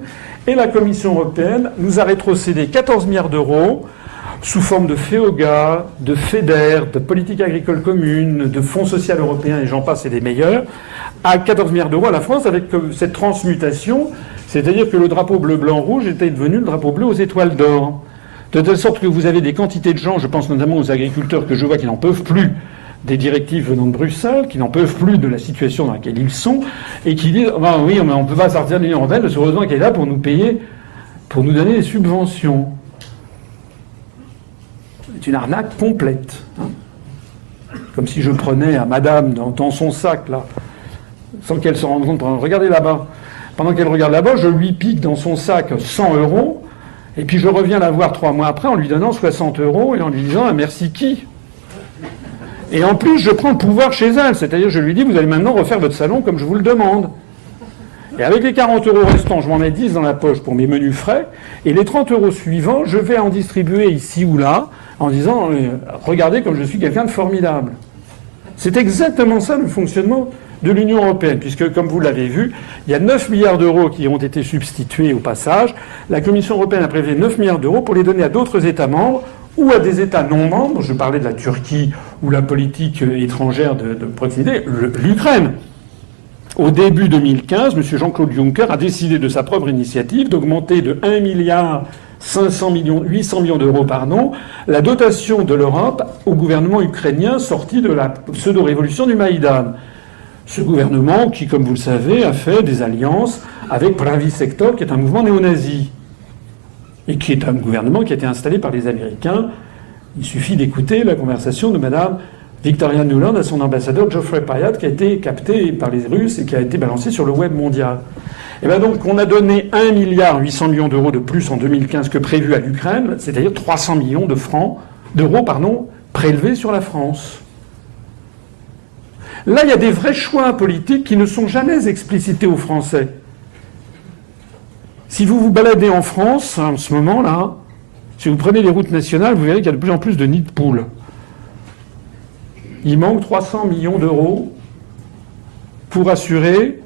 Et la Commission européenne nous a rétrocédé 14 milliards d'euros sous forme de FEOGA, de FEDER, de politique agricole commune, de fonds social européen, et j'en passe, et des meilleurs, à 14 milliards d'euros à la France avec cette transmutation, c'est-à-dire que le drapeau bleu-blanc-rouge était devenu le drapeau bleu aux étoiles d'or. De telle sorte que vous avez des quantités de gens, je pense notamment aux agriculteurs que je vois qui n'en peuvent plus des directives venant de Bruxelles, qui n'en peuvent plus de la situation dans laquelle ils sont, et qui disent bah oui, mais on ne peut pas sortir de l'Union européenne, heureusement qu'elle est là pour nous payer, pour nous donner des subventions. C'est une arnaque complète. Hein. Comme si je prenais à madame dans son sac, là, sans qu'elle se rende compte, regardez là-bas. Pendant qu'elle regarde là-bas, je lui pique dans son sac 100 euros, et puis je reviens la voir 3 mois après en lui donnant 60 euros et en lui disant ah, merci qui ? Et en plus, je prends le pouvoir chez elle. C'est-à-dire, je lui dis, vous allez maintenant refaire votre salon comme je vous le demande. Et avec les 40 euros restants, je m'en mets 10 dans la poche pour mes menus frais. Et les 30 euros suivants, je vais en distribuer ici ou là, en disant, regardez comme je suis quelqu'un de formidable. C'est exactement ça le fonctionnement de l'Union européenne. Puisque, comme vous l'avez vu, il y a 9 milliards d'euros qui ont été substitués au passage. La Commission européenne a prévu 9 milliards d'euros pour les donner à d'autres États membres ou à des États non membres, je parlais de la Turquie ou la politique étrangère de proximité, l'Ukraine. Au début 2015, M. Jean-Claude Juncker a décidé de sa propre initiative d'augmenter de 1 milliard 800 millions d'euros, la dotation de l'Europe au gouvernement ukrainien sorti de la pseudo-révolution du Maïdan. Ce gouvernement qui, comme vous le savez, a fait des alliances avec Pravi Sektor, qui est un mouvement néo-nazi. Et qui est un gouvernement qui a été installé par les Américains. Il suffit d'écouter la conversation de Mme Victoria Nuland à son ambassadeur Geoffrey Payat, qui a été capté par les Russes et qui a été balancé sur le web mondial. Et bien donc, on a donné 1 milliard 800 millions d'euros de plus en 2015 que prévu à l'Ukraine, c'est-à-dire 300 millions d'euros, prélevés sur la France. Là, il y a des vrais choix politiques qui ne sont jamais explicités aux Français. Si vous vous baladez en France, en ce moment-là, si vous prenez les routes nationales, vous verrez qu'il y a de plus en plus de nids de poules. Il manque 300 millions d'euros pour assurer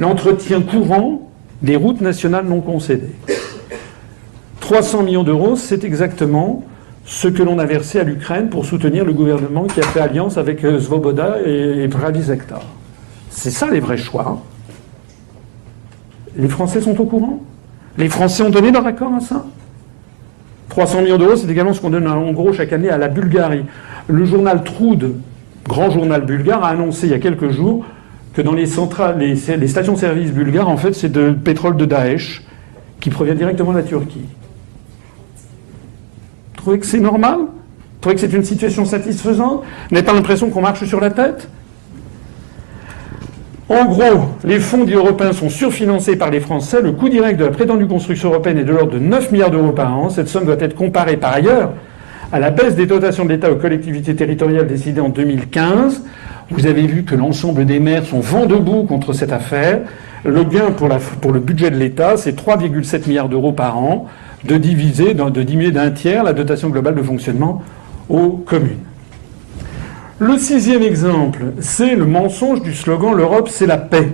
l'entretien courant des routes nationales non concédées. 300 millions d'euros, c'est exactement ce que l'on a versé à l'Ukraine pour soutenir le gouvernement qui a fait alliance avec Svoboda et Pravi Sektor. C'est ça les vrais choix. Les Français sont au courant. Les Français ont donné leur accord à ça. 300 millions d'euros, c'est également ce qu'on donne en gros chaque année à la Bulgarie. Le journal Troud, grand journal bulgare, a annoncé il y a quelques jours que dans les stations-service bulgares, en fait, c'est de pétrole de Daesh qui provient directement de la Turquie. Vous trouvez que c'est normal? Vous trouvez que c'est une situation satisfaisante? Vous n'avez pas l'impression qu'on marche sur la tête? En gros, les fonds dits européens sont surfinancés par les Français. Le coût direct de la prétendue construction européenne est de l'ordre de 9 milliards d'euros par an. Cette somme doit être comparée par ailleurs à la baisse des dotations de l'État aux collectivités territoriales décidée en 2015. Vous avez vu que l'ensemble des maires sont vent debout contre cette affaire. Le gain pour le budget de l'État, c'est 3,7 milliards d'euros par an, de diminuer d'un tiers la dotation globale de fonctionnement aux communes. Le 6e exemple, c'est le mensonge du slogan « L'Europe, c'est la paix ».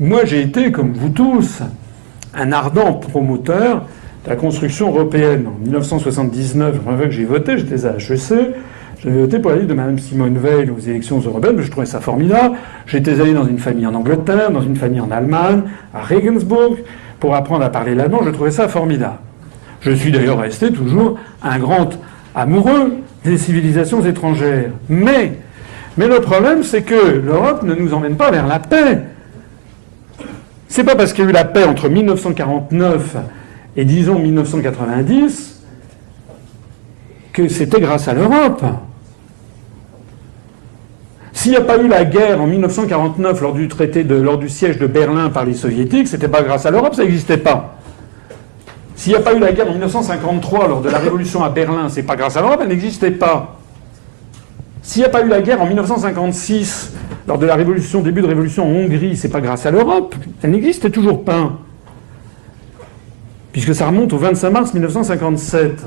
Moi, j'ai été, comme vous tous, un ardent promoteur de la construction européenne. En 1979, la première fois que j'ai voté, j'étais à HEC, j'avais voté pour la liste de Mme Simone Veil aux élections européennes, je trouvais ça formidable. J'étais allé dans une famille en Angleterre, dans une famille en Allemagne, à Regensburg, pour apprendre à parler l'allemand, je trouvais ça formidable. Je suis d'ailleurs resté toujours un grand amoureux des civilisations étrangères. Mais le problème, c'est que l'Europe ne nous emmène pas vers la paix. C'est pas parce qu'il y a eu la paix entre 1949 et, disons, 1990 que c'était grâce à l'Europe. S'il n'y a pas eu la guerre en 1949 lors du siège de Berlin par les soviétiques, c'était pas grâce à l'Europe, ça n'existait pas. S'il n'y a pas eu la guerre en 1953 lors de la révolution à Berlin, c'est pas grâce à l'Europe, elle n'existait pas. S'il n'y a pas eu la guerre en 1956 lors de la début de révolution en Hongrie, c'est pas grâce à l'Europe, elle n'existait toujours pas. Puisque ça remonte au 25 mars 1957.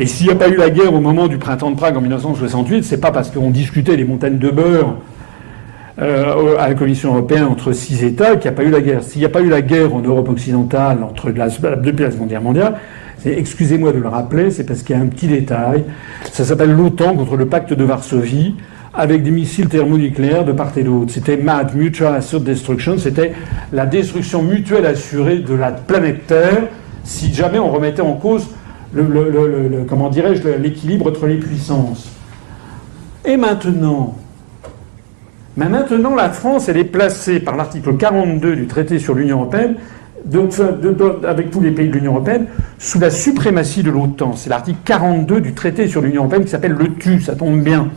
Et s'il n'y a pas eu la guerre au moment du printemps de Prague en 1968, c'est pas parce qu'on discutait les montagnes de beurre à la Commission européenne entre 6 États qu'il n'y a pas eu la guerre. S'il n'y a pas eu la guerre en Europe occidentale depuis la Seconde Guerre mondiale, excusez-moi de le rappeler, c'est parce qu'il y a un petit détail. Ça s'appelle l'OTAN contre le pacte de Varsovie, avec des missiles thermonucléaires de part et d'autre. C'était MAD, Mutual Assured Destruction, c'était la destruction mutuelle assurée de la planète Terre si jamais on remettait en cause l'équilibre entre les puissances. Et maintenant, la France, elle est placée par l'article 42 du traité sur l'Union européenne, avec tous les pays de l'Union européenne, sous la suprématie de l'OTAN. C'est l'article 42 du traité sur l'Union européenne qui s'appelle le TU, ça tombe bien.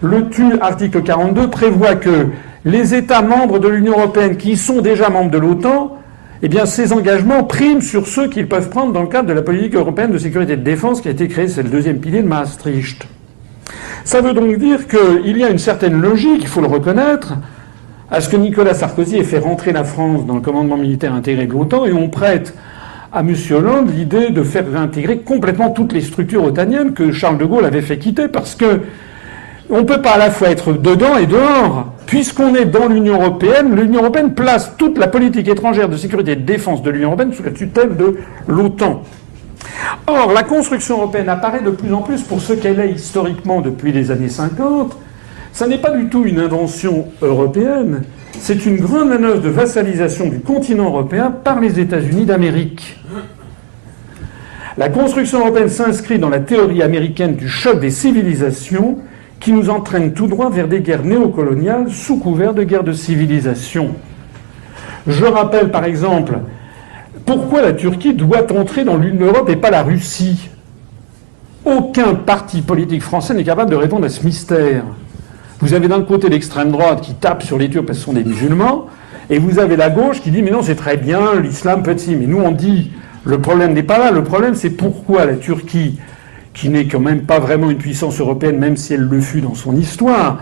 Le TU, article 42, prévoit que les États membres de l'Union européenne qui sont déjà membres de l'OTAN, eh bien, ces engagements priment sur ceux qu'ils peuvent prendre dans le cadre de la politique européenne de sécurité et de défense qui a été créée, c'est le 2e pilier de Maastricht. Ça veut donc dire qu'il y a une certaine logique, il faut le reconnaître, à ce que Nicolas Sarkozy ait fait rentrer la France dans le commandement militaire intégré de l'OTAN, et on prête à M. Hollande l'idée de faire réintégrer complètement toutes les structures otaniennes que Charles de Gaulle avait fait quitter, parce que on ne peut pas à la fois être dedans et dehors. Puisqu'on est dans l'Union européenne place toute la politique étrangère de sécurité et de défense de l'Union européenne sous la tutelle de l'OTAN. Or, la construction européenne apparaît de plus en plus pour ce qu'elle est historiquement depuis les années 50. Ça n'est pas du tout une invention européenne, c'est une grande manœuvre de vassalisation du continent européen par les États-Unis d'Amérique. La construction européenne s'inscrit dans la théorie américaine du choc des civilisations qui nous entraîne tout droit vers des guerres néocoloniales sous couvert de guerres de civilisation. Je rappelle par exemple pourquoi la Turquie doit entrer dans l'Union européenne et pas la Russie. Aucun parti politique français n'est capable de répondre à ce mystère. Vous avez d'un côté l'extrême droite qui tape sur les Turcs parce que ce sont des musulmans, et vous avez la gauche qui dit mais non c'est très bien, l'islam peut être si. Mais nous on dit le problème n'est pas là, le problème c'est pourquoi la Turquie, qui n'est quand même pas vraiment une puissance européenne, même si elle le fut dans son histoire.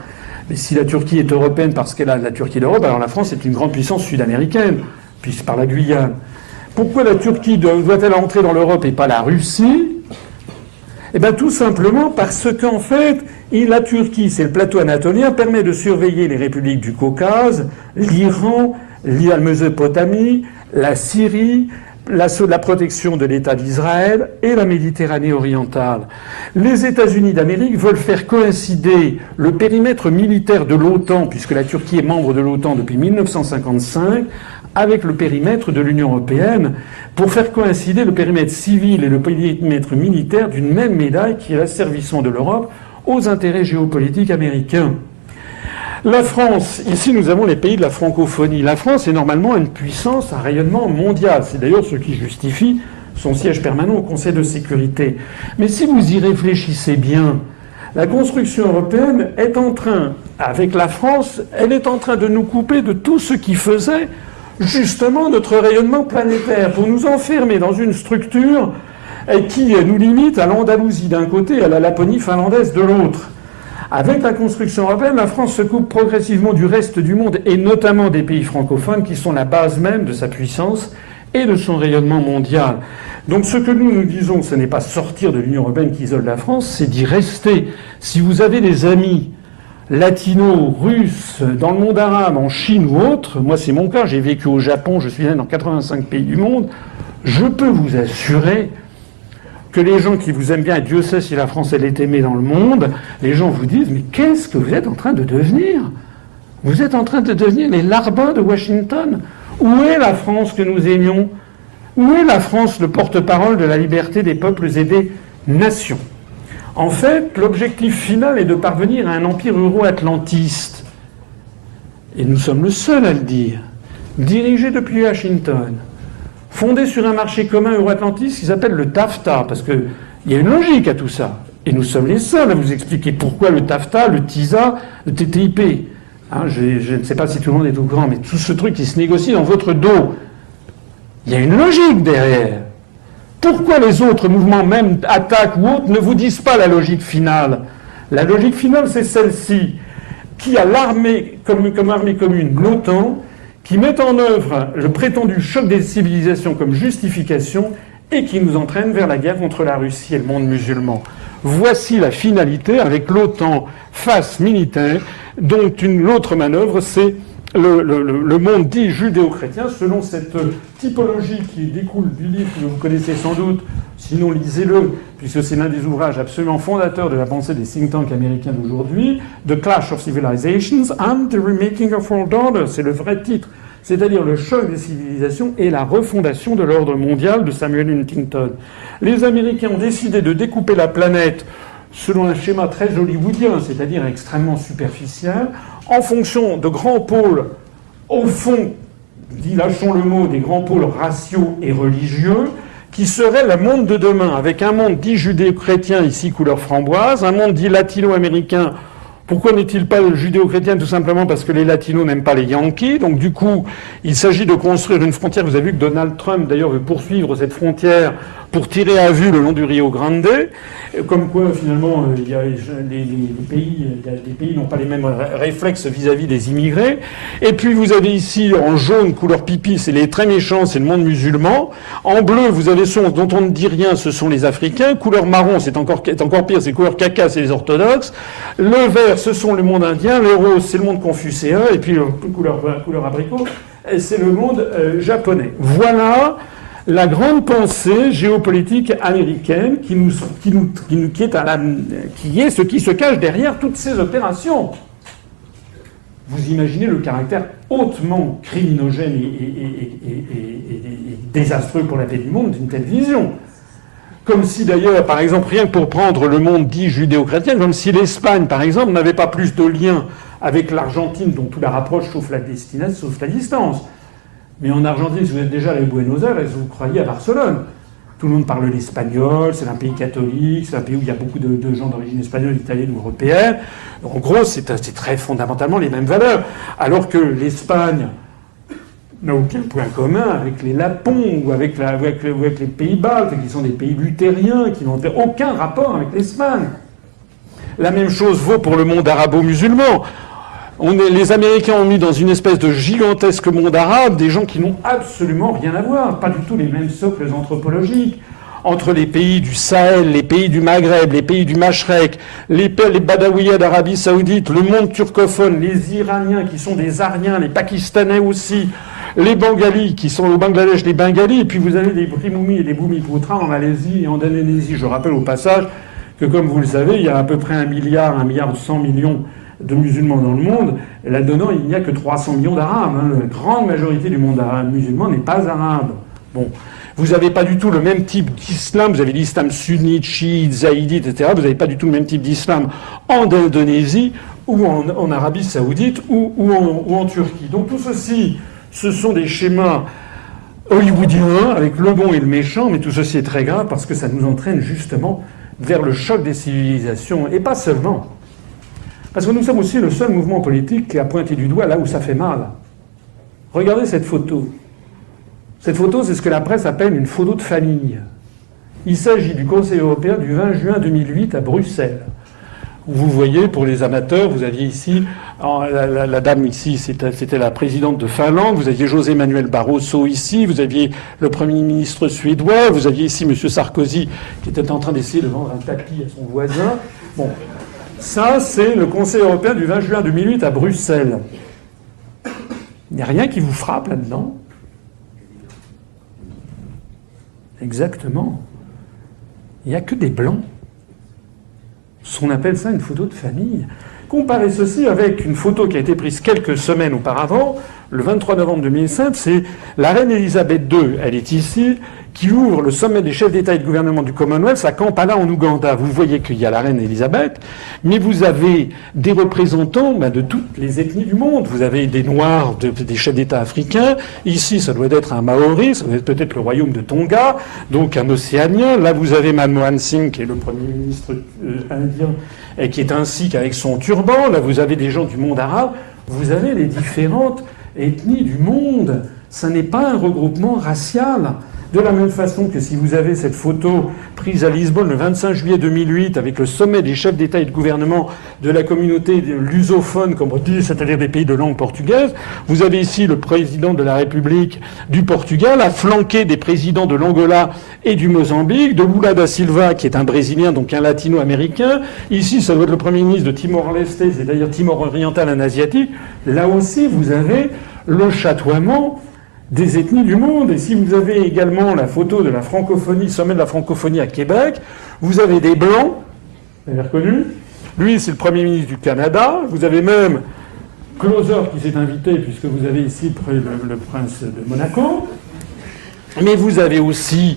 Mais si la Turquie est européenne parce qu'elle a la Turquie d'Europe, alors la France est une grande puissance sud-américaine, puis par la Guyane. Pourquoi la Turquie doit-elle entrer dans l'Europe et pas la Russie? Eh bien tout simplement parce qu'en fait, la Turquie, c'est le plateau anatolien, permet de surveiller les républiques du Caucase, l'Iran, la Mésopotamie, la Syrie, la protection de l'État d'Israël et la Méditerranée orientale. Les États-Unis d'Amérique veulent faire coïncider le périmètre militaire de l'OTAN, puisque la Turquie est membre de l'OTAN depuis 1955, avec le périmètre de l'Union européenne pour faire coïncider le périmètre civil et le périmètre militaire d'une même médaille qui est l'asservissement de l'Europe aux intérêts géopolitiques américains. La France, ici nous avons les pays de la francophonie. La France est normalement une puissance à rayonnement mondial. C'est d'ailleurs ce qui justifie son siège permanent au Conseil de sécurité. Mais si vous y réfléchissez bien, la construction européenne est en train, avec la France, elle est en train de nous couper de tout ce qui faisait justement notre rayonnement planétaire, pour nous enfermer dans une structure qui nous limite à l'Andalousie d'un côté et à la Laponie finlandaise de l'autre. Avec la construction européenne, la France se coupe progressivement du reste du monde, et notamment des pays francophones, qui sont la base même de sa puissance et de son rayonnement mondial. Donc ce que nous disons, ce n'est pas sortir de l'Union européenne qui isole la France, c'est d'y rester. Si vous avez des amis latinos, russes, dans le monde arabe, en Chine ou autre, moi c'est mon cas, j'ai vécu au Japon, je suis allé dans 85 pays du monde, je peux vous assurer que les gens qui vous aiment bien, et Dieu sait si la France elle est aimée dans le monde, les gens vous disent « Mais qu'est-ce que vous êtes en train de devenir ? Vous êtes en train de devenir les larbins de Washington. Où est la France que nous aimions ? Où est la France, le porte-parole de la liberté des peuples et des nations ?» En fait, l'objectif final est de parvenir à un empire euro-atlantiste. Et nous sommes le seul à le dire. Dirigé depuis Washington. Fondé sur un marché commun euro-atlantiste qui s'appelle le TAFTA, parce qu'il y a une logique à tout ça. Et nous sommes les seuls à vous expliquer pourquoi le TAFTA, le TISA, le TTIP. Hein, je ne sais pas si tout le monde est au courant, mais tout ce truc qui se négocie dans votre dos, il y a une logique derrière. Pourquoi les autres mouvements, même attaques ou autres, ne vous disent pas la logique finale ? La logique finale, c'est celle-ci, qui a l'armée comme armée commune, l'OTAN, qui met en œuvre le prétendu choc des civilisations comme justification et qui nous entraîne vers la guerre contre la Russie et le monde musulman. Voici la finalité avec l'OTAN face militaire, dont l'autre manœuvre, c'est le monde dit judéo-chrétien, selon cette typologie qui découle du livre que vous connaissez sans doute, sinon lisez-le, puisque c'est l'un des ouvrages absolument fondateurs de la pensée des think tanks américains d'aujourd'hui, The Clash of Civilizations and the Remaking of World Order, c'est le vrai titre, c'est-à-dire le choc des civilisations et la refondation de l'ordre mondial de Samuel Huntington. Les Américains ont décidé de découper la planète selon un schéma très hollywoodien, c'est-à-dire extrêmement superficiel, en fonction de grands pôles, au fond, lâchons le mot, des grands pôles raciaux et religieux, qui serait le monde de demain, avec un monde dit judéo-chrétien, ici couleur framboise, un monde dit latino-américain. Pourquoi n'est-il pas judéo-chrétien ? Tout simplement parce que les latinos n'aiment pas les Yankees. Donc du coup, il s'agit de construire une frontière. Vous avez vu que Donald Trump, d'ailleurs, veut poursuivre cette frontière pour tirer à vue le long du Rio Grande. Comme quoi, finalement, les pays n'ont pas les mêmes réflexes vis-à-vis des immigrés. Et puis, vous avez ici, en jaune, couleur pipi, c'est les très méchants, c'est le monde musulman. En bleu, vous avez ceux dont on ne dit rien, ce sont les Africains. Couleur marron, c'est encore pire, c'est couleur caca, c'est les orthodoxes. Le vert, ce sont le monde indien. Le rose, c'est le monde confucéen. Et puis, couleur abricot, c'est le monde japonais. Voilà la grande pensée géopolitique américaine qui est ce qui se cache derrière toutes ces opérations. Vous imaginez le caractère hautement criminogène et désastreux pour la paix du monde d'une telle vision. Comme si d'ailleurs, par exemple, rien que pour prendre le monde dit judéo-chrétien, comme si l'Espagne, par exemple, n'avait pas plus de liens avec l'Argentine, dont tout la rapproche sauf la distance. Mais en Argentine, si vous êtes déjà allé à Buenos Aires, vous croyez à Barcelone. Tout le monde parle l'espagnol, c'est un pays catholique, c'est un pays où il y a beaucoup de gens d'origine espagnole, italienne ou européenne. En gros, c'est très fondamentalement les mêmes valeurs. Alors que l'Espagne n'a aucun point commun avec les Lapons ou avec les pays baltes, qui sont des pays luthériens, qui n'ont aucun rapport avec l'Espagne. La même chose vaut pour le monde arabo-musulman. Les Américains ont mis dans une espèce de gigantesque monde arabe des gens qui n'ont absolument rien à voir, pas du tout les mêmes socles anthropologiques. Entre les pays du Sahel, les pays du Maghreb, les pays du Mashrek, les Badaouïas d'Arabie Saoudite, le monde turcophone, les Iraniens qui sont des Ariens, les Pakistanais aussi, les Bengalis qui sont au Bangladesh, les Bengalis, et puis vous avez des Brimoumis et des Boumipoutra en Malaisie et en Indonésie. Je rappelle au passage que, comme vous le savez, il y a à peu près 1 milliard 100 millions de musulmans dans le monde. Là-dedans, il n'y a que 300 millions d'Arabes. Hein. La grande majorité du monde musulman n'est pas arabe. Bon. Vous n'avez pas du tout le même type d'islam. Vous avez l'islam sunnite, chiite, zaïdite, etc. Vous n'avez pas du tout le même type d'islam en Indonésie ou en Arabie saoudite ou en Turquie. Donc tout ceci, ce sont des schémas hollywoodiens avec le bon et le méchant, mais tout ceci est très grave parce que ça nous entraîne justement vers le choc des civilisations. Et pas seulement. Parce que nous sommes aussi le seul mouvement politique qui a pointé du doigt là où ça fait mal. Regardez cette photo. Cette photo, c'est ce que la presse appelle une photo de famille. Il s'agit du Conseil européen du 20 juin 2008 à Bruxelles. Vous voyez, pour les amateurs, vous aviez ici, la dame ici, c'était la présidente de Finlande, vous aviez José Manuel Barroso ici, vous aviez le Premier ministre suédois, vous aviez ici M. Sarkozy qui était en train d'essayer de vendre un tapis à son voisin. Bon, ça, c'est le Conseil européen du 20 juin 2008 à Bruxelles. Il n'y a rien qui vous frappe là-dedans? Exactement. Il n'y a que des blancs. On appelle ça une photo de famille. Comparez ceci avec une photo qui a été prise quelques semaines auparavant, le 23 novembre 2005, c'est la reine Elisabeth II, elle est ici, qui ouvre le sommet des chefs d'État et de gouvernement du Commonwealth à Kampala en Ouganda. Vous voyez qu'il y a la reine Elisabeth, mais vous avez des représentants de toutes les ethnies du monde. Vous avez des Noirs, des chefs d'État africains. Ici, ça doit être un Maori, ça doit être peut-être le royaume de Tonga, donc un Océanien. Là, vous avez Manmohan Singh, qui est le premier ministre indien, et qui est ainsi qu'avec son turban. Là, vous avez des gens du monde arabe. Vous avez les différentes ethnies du monde. Ça n'est pas un regroupement racial. De la même façon que si vous avez cette photo prise à Lisbonne le 25 juillet 2008 avec le sommet des chefs d'État et de gouvernement de la communauté lusophone, comme on dit, c'est-à-dire des pays de langue portugaise, vous avez ici le président de la République du Portugal, à flanquer des présidents de l'Angola et du Mozambique, de Lula da Silva, qui est un Brésilien, donc un latino-américain. Ici, ça doit être le Premier ministre de Timor-Leste, c'est-à-dire Timor oriental, un asiatique. Là aussi, vous avez le chatoiement des ethnies du monde. Et si vous avez également la photo de la francophonie, sommet de la francophonie à Québec, vous avez des Blancs, vous avez reconnu. Lui, c'est le Premier ministre du Canada. Vous avez même Closer qui s'est invité, puisque vous avez ici le prince de Monaco. Mais vous avez aussi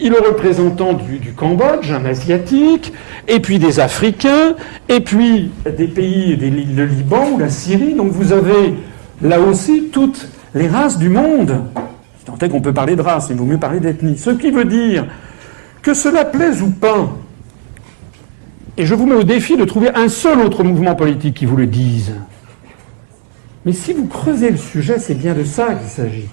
le représentant du Cambodge, un Asiatique, et puis des Africains, et puis des pays, le Liban ou la Syrie. Donc vous avez là aussi toutes les races du monde. Tant est qu'on peut parler de race, il vaut mieux parler d'ethnie. Ce qui veut dire que cela plaise ou pas, et je vous mets au défi de trouver un seul autre mouvement politique qui vous le dise. Mais si vous creusez le sujet, c'est bien de ça qu'il s'agit.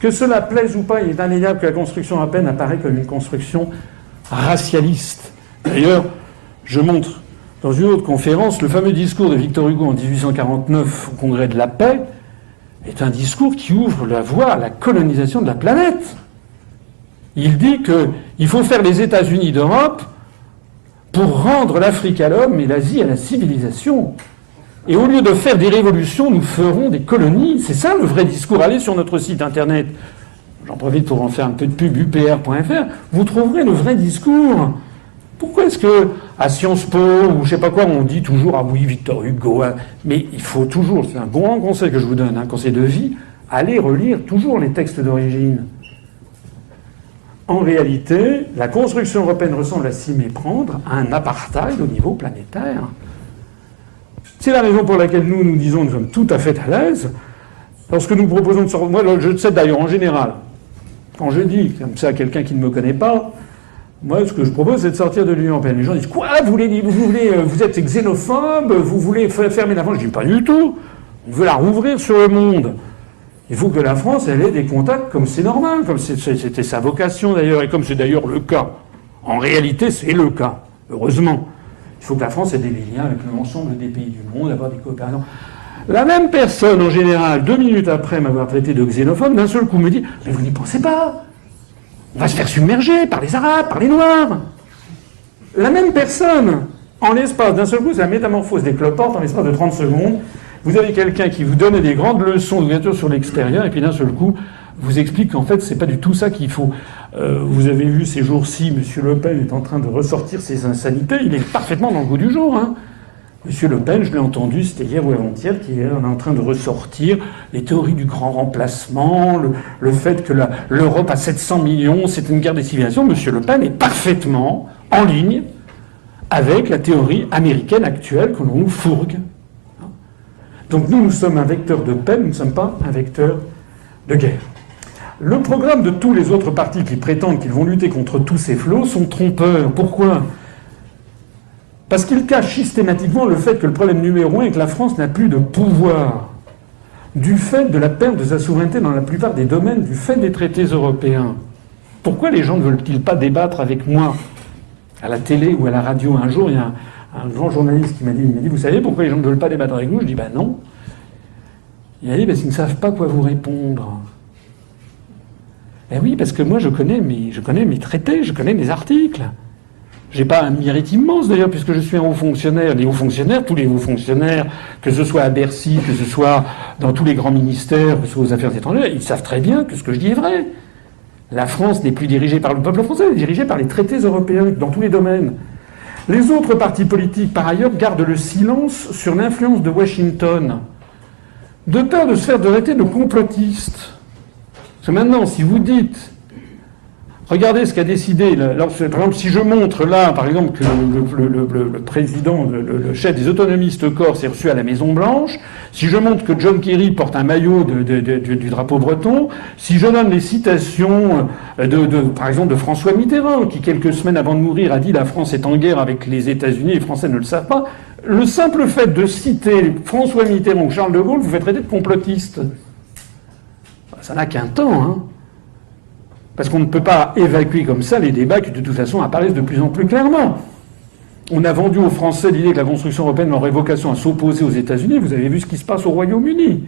Que cela plaise ou pas, il est indéniable que la construction européenne apparaît comme une construction racialiste. D'ailleurs, je montre dans une autre conférence le fameux discours de Victor Hugo en 1849 au Congrès de la Paix, est un discours qui ouvre la voie à la colonisation de la planète. Il dit qu'il faut faire les États-Unis d'Europe pour rendre l'Afrique à l'homme et l'Asie à la civilisation. Et au lieu de faire des révolutions, nous ferons des colonies. C'est ça le vrai discours. Allez sur notre site internet, j'en profite pour en faire un peu de pub, upr.fr, vous trouverez le vrai discours. Pourquoi est-ce que à Sciences Po ou je sais pas quoi, on dit toujours « Ah oui, Victor Hugo hein. ». Mais il faut toujours, c'est un grand conseil que je vous donne, un conseil de vie, allez relire toujours les textes d'origine. En réalité, la construction européenne ressemble à s'y méprendre à un apartheid au niveau planétaire. C'est la raison pour laquelle nous disons que nous sommes tout à fait à l'aise lorsque nous proposons de sortir. Moi, je sais d'ailleurs en général, quand je dis comme ça à quelqu'un qui ne me connaît pas, moi, ce que je propose, c'est de sortir de l'Union européenne. Les gens disent « Quoi ? Vous êtes xénophobe ? Vous voulez fermer la France ?» Je dis « Pas du tout. On veut la rouvrir sur le monde. Il faut que la France, elle ait des contacts comme c'est normal, comme c'était sa vocation d'ailleurs, et comme c'est d'ailleurs le cas. En réalité, c'est le cas, heureusement. Il faut que la France ait des liens avec l'ensemble des pays du monde, avoir des coopérations. La même personne, en général, 2 minutes après m'avoir traité de xénophobe, d'un seul coup me dit « Mais vous n'y pensez pas ? On va se faire submerger par les Arabes, par les Noirs. » La même personne, en l'espace d'un seul coup, c'est la métamorphose des cloportes en l'espace de 30 secondes. Vous avez quelqu'un qui vous donne des grandes leçons d'ouverture sur l'extérieur, et puis d'un seul coup, vous explique qu'en fait, c'est pas du tout ça qu'il faut. Vous avez vu ces jours-ci, M. Le Pen est en train de ressortir ses insanités. Il est parfaitement dans le goût du jour. Hein. Monsieur Le Pen, je l'ai entendu, c'était hier ou avant-hier, qui est en train de ressortir les théories du grand remplacement, le fait que l'Europe a 700 millions, c'est une guerre des civilisations. Monsieur Le Pen est parfaitement en ligne avec la théorie américaine actuelle que l'on nous fourgue. Donc nous sommes un vecteur de paix, nous ne sommes pas un vecteur de guerre. Le programme de tous les autres partis qui prétendent qu'ils vont lutter contre tous ces flots sont trompeurs. Pourquoi ? Parce qu'ils cachent systématiquement le fait que le problème numéro 1 est que la France n'a plus de pouvoir du fait de la perte de sa souveraineté dans la plupart des domaines, du fait des traités européens. Pourquoi les gens ne veulent-ils pas débattre avec moi à la télé ou à la radio? Un jour, il y a un grand journaliste qui m'a dit, vous savez pourquoi les gens ne veulent pas débattre avec vous? Je dis, ben non. Il a dit, parce qu'ils ne savent pas quoi vous répondre. Ben oui, parce que moi, je connais mes traités, je connais mes articles. J'ai pas un mérite immense, d'ailleurs, puisque je suis un haut fonctionnaire. Les hauts fonctionnaires, tous les hauts fonctionnaires, que ce soit à Bercy, que ce soit dans tous les grands ministères, que ce soit aux affaires étrangères, ils savent très bien que ce que je dis est vrai. La France n'est plus dirigée par le peuple français, elle est dirigée par les traités européens, dans tous les domaines. Les autres partis politiques, par ailleurs, gardent le silence sur l'influence de Washington, de peur de se faire traiter de complotistes. Parce que maintenant, si vous dites, regardez ce qu'a décidé, par exemple, si je montre là, par exemple, que le président, le chef des autonomistes corses est reçu à la Maison-Blanche, si je montre que John Kerry porte un maillot du drapeau breton, si je donne les citations par exemple, de François Mitterrand, qui quelques semaines avant de mourir a dit la France est en guerre avec les États-Unis, les Français ne le savent pas, le simple fait de citer François Mitterrand ou Charles de Gaulle vous fait traiter de complotiste. Ça n'a qu'un temps, hein. Parce qu'on ne peut pas évacuer comme ça les débats qui, de toute façon, apparaissent de plus en plus clairement. On a vendu aux Français l'idée que la construction européenne aurait vocation à s'opposer aux États-Unis. Vous avez vu ce qui se passe au Royaume-Uni.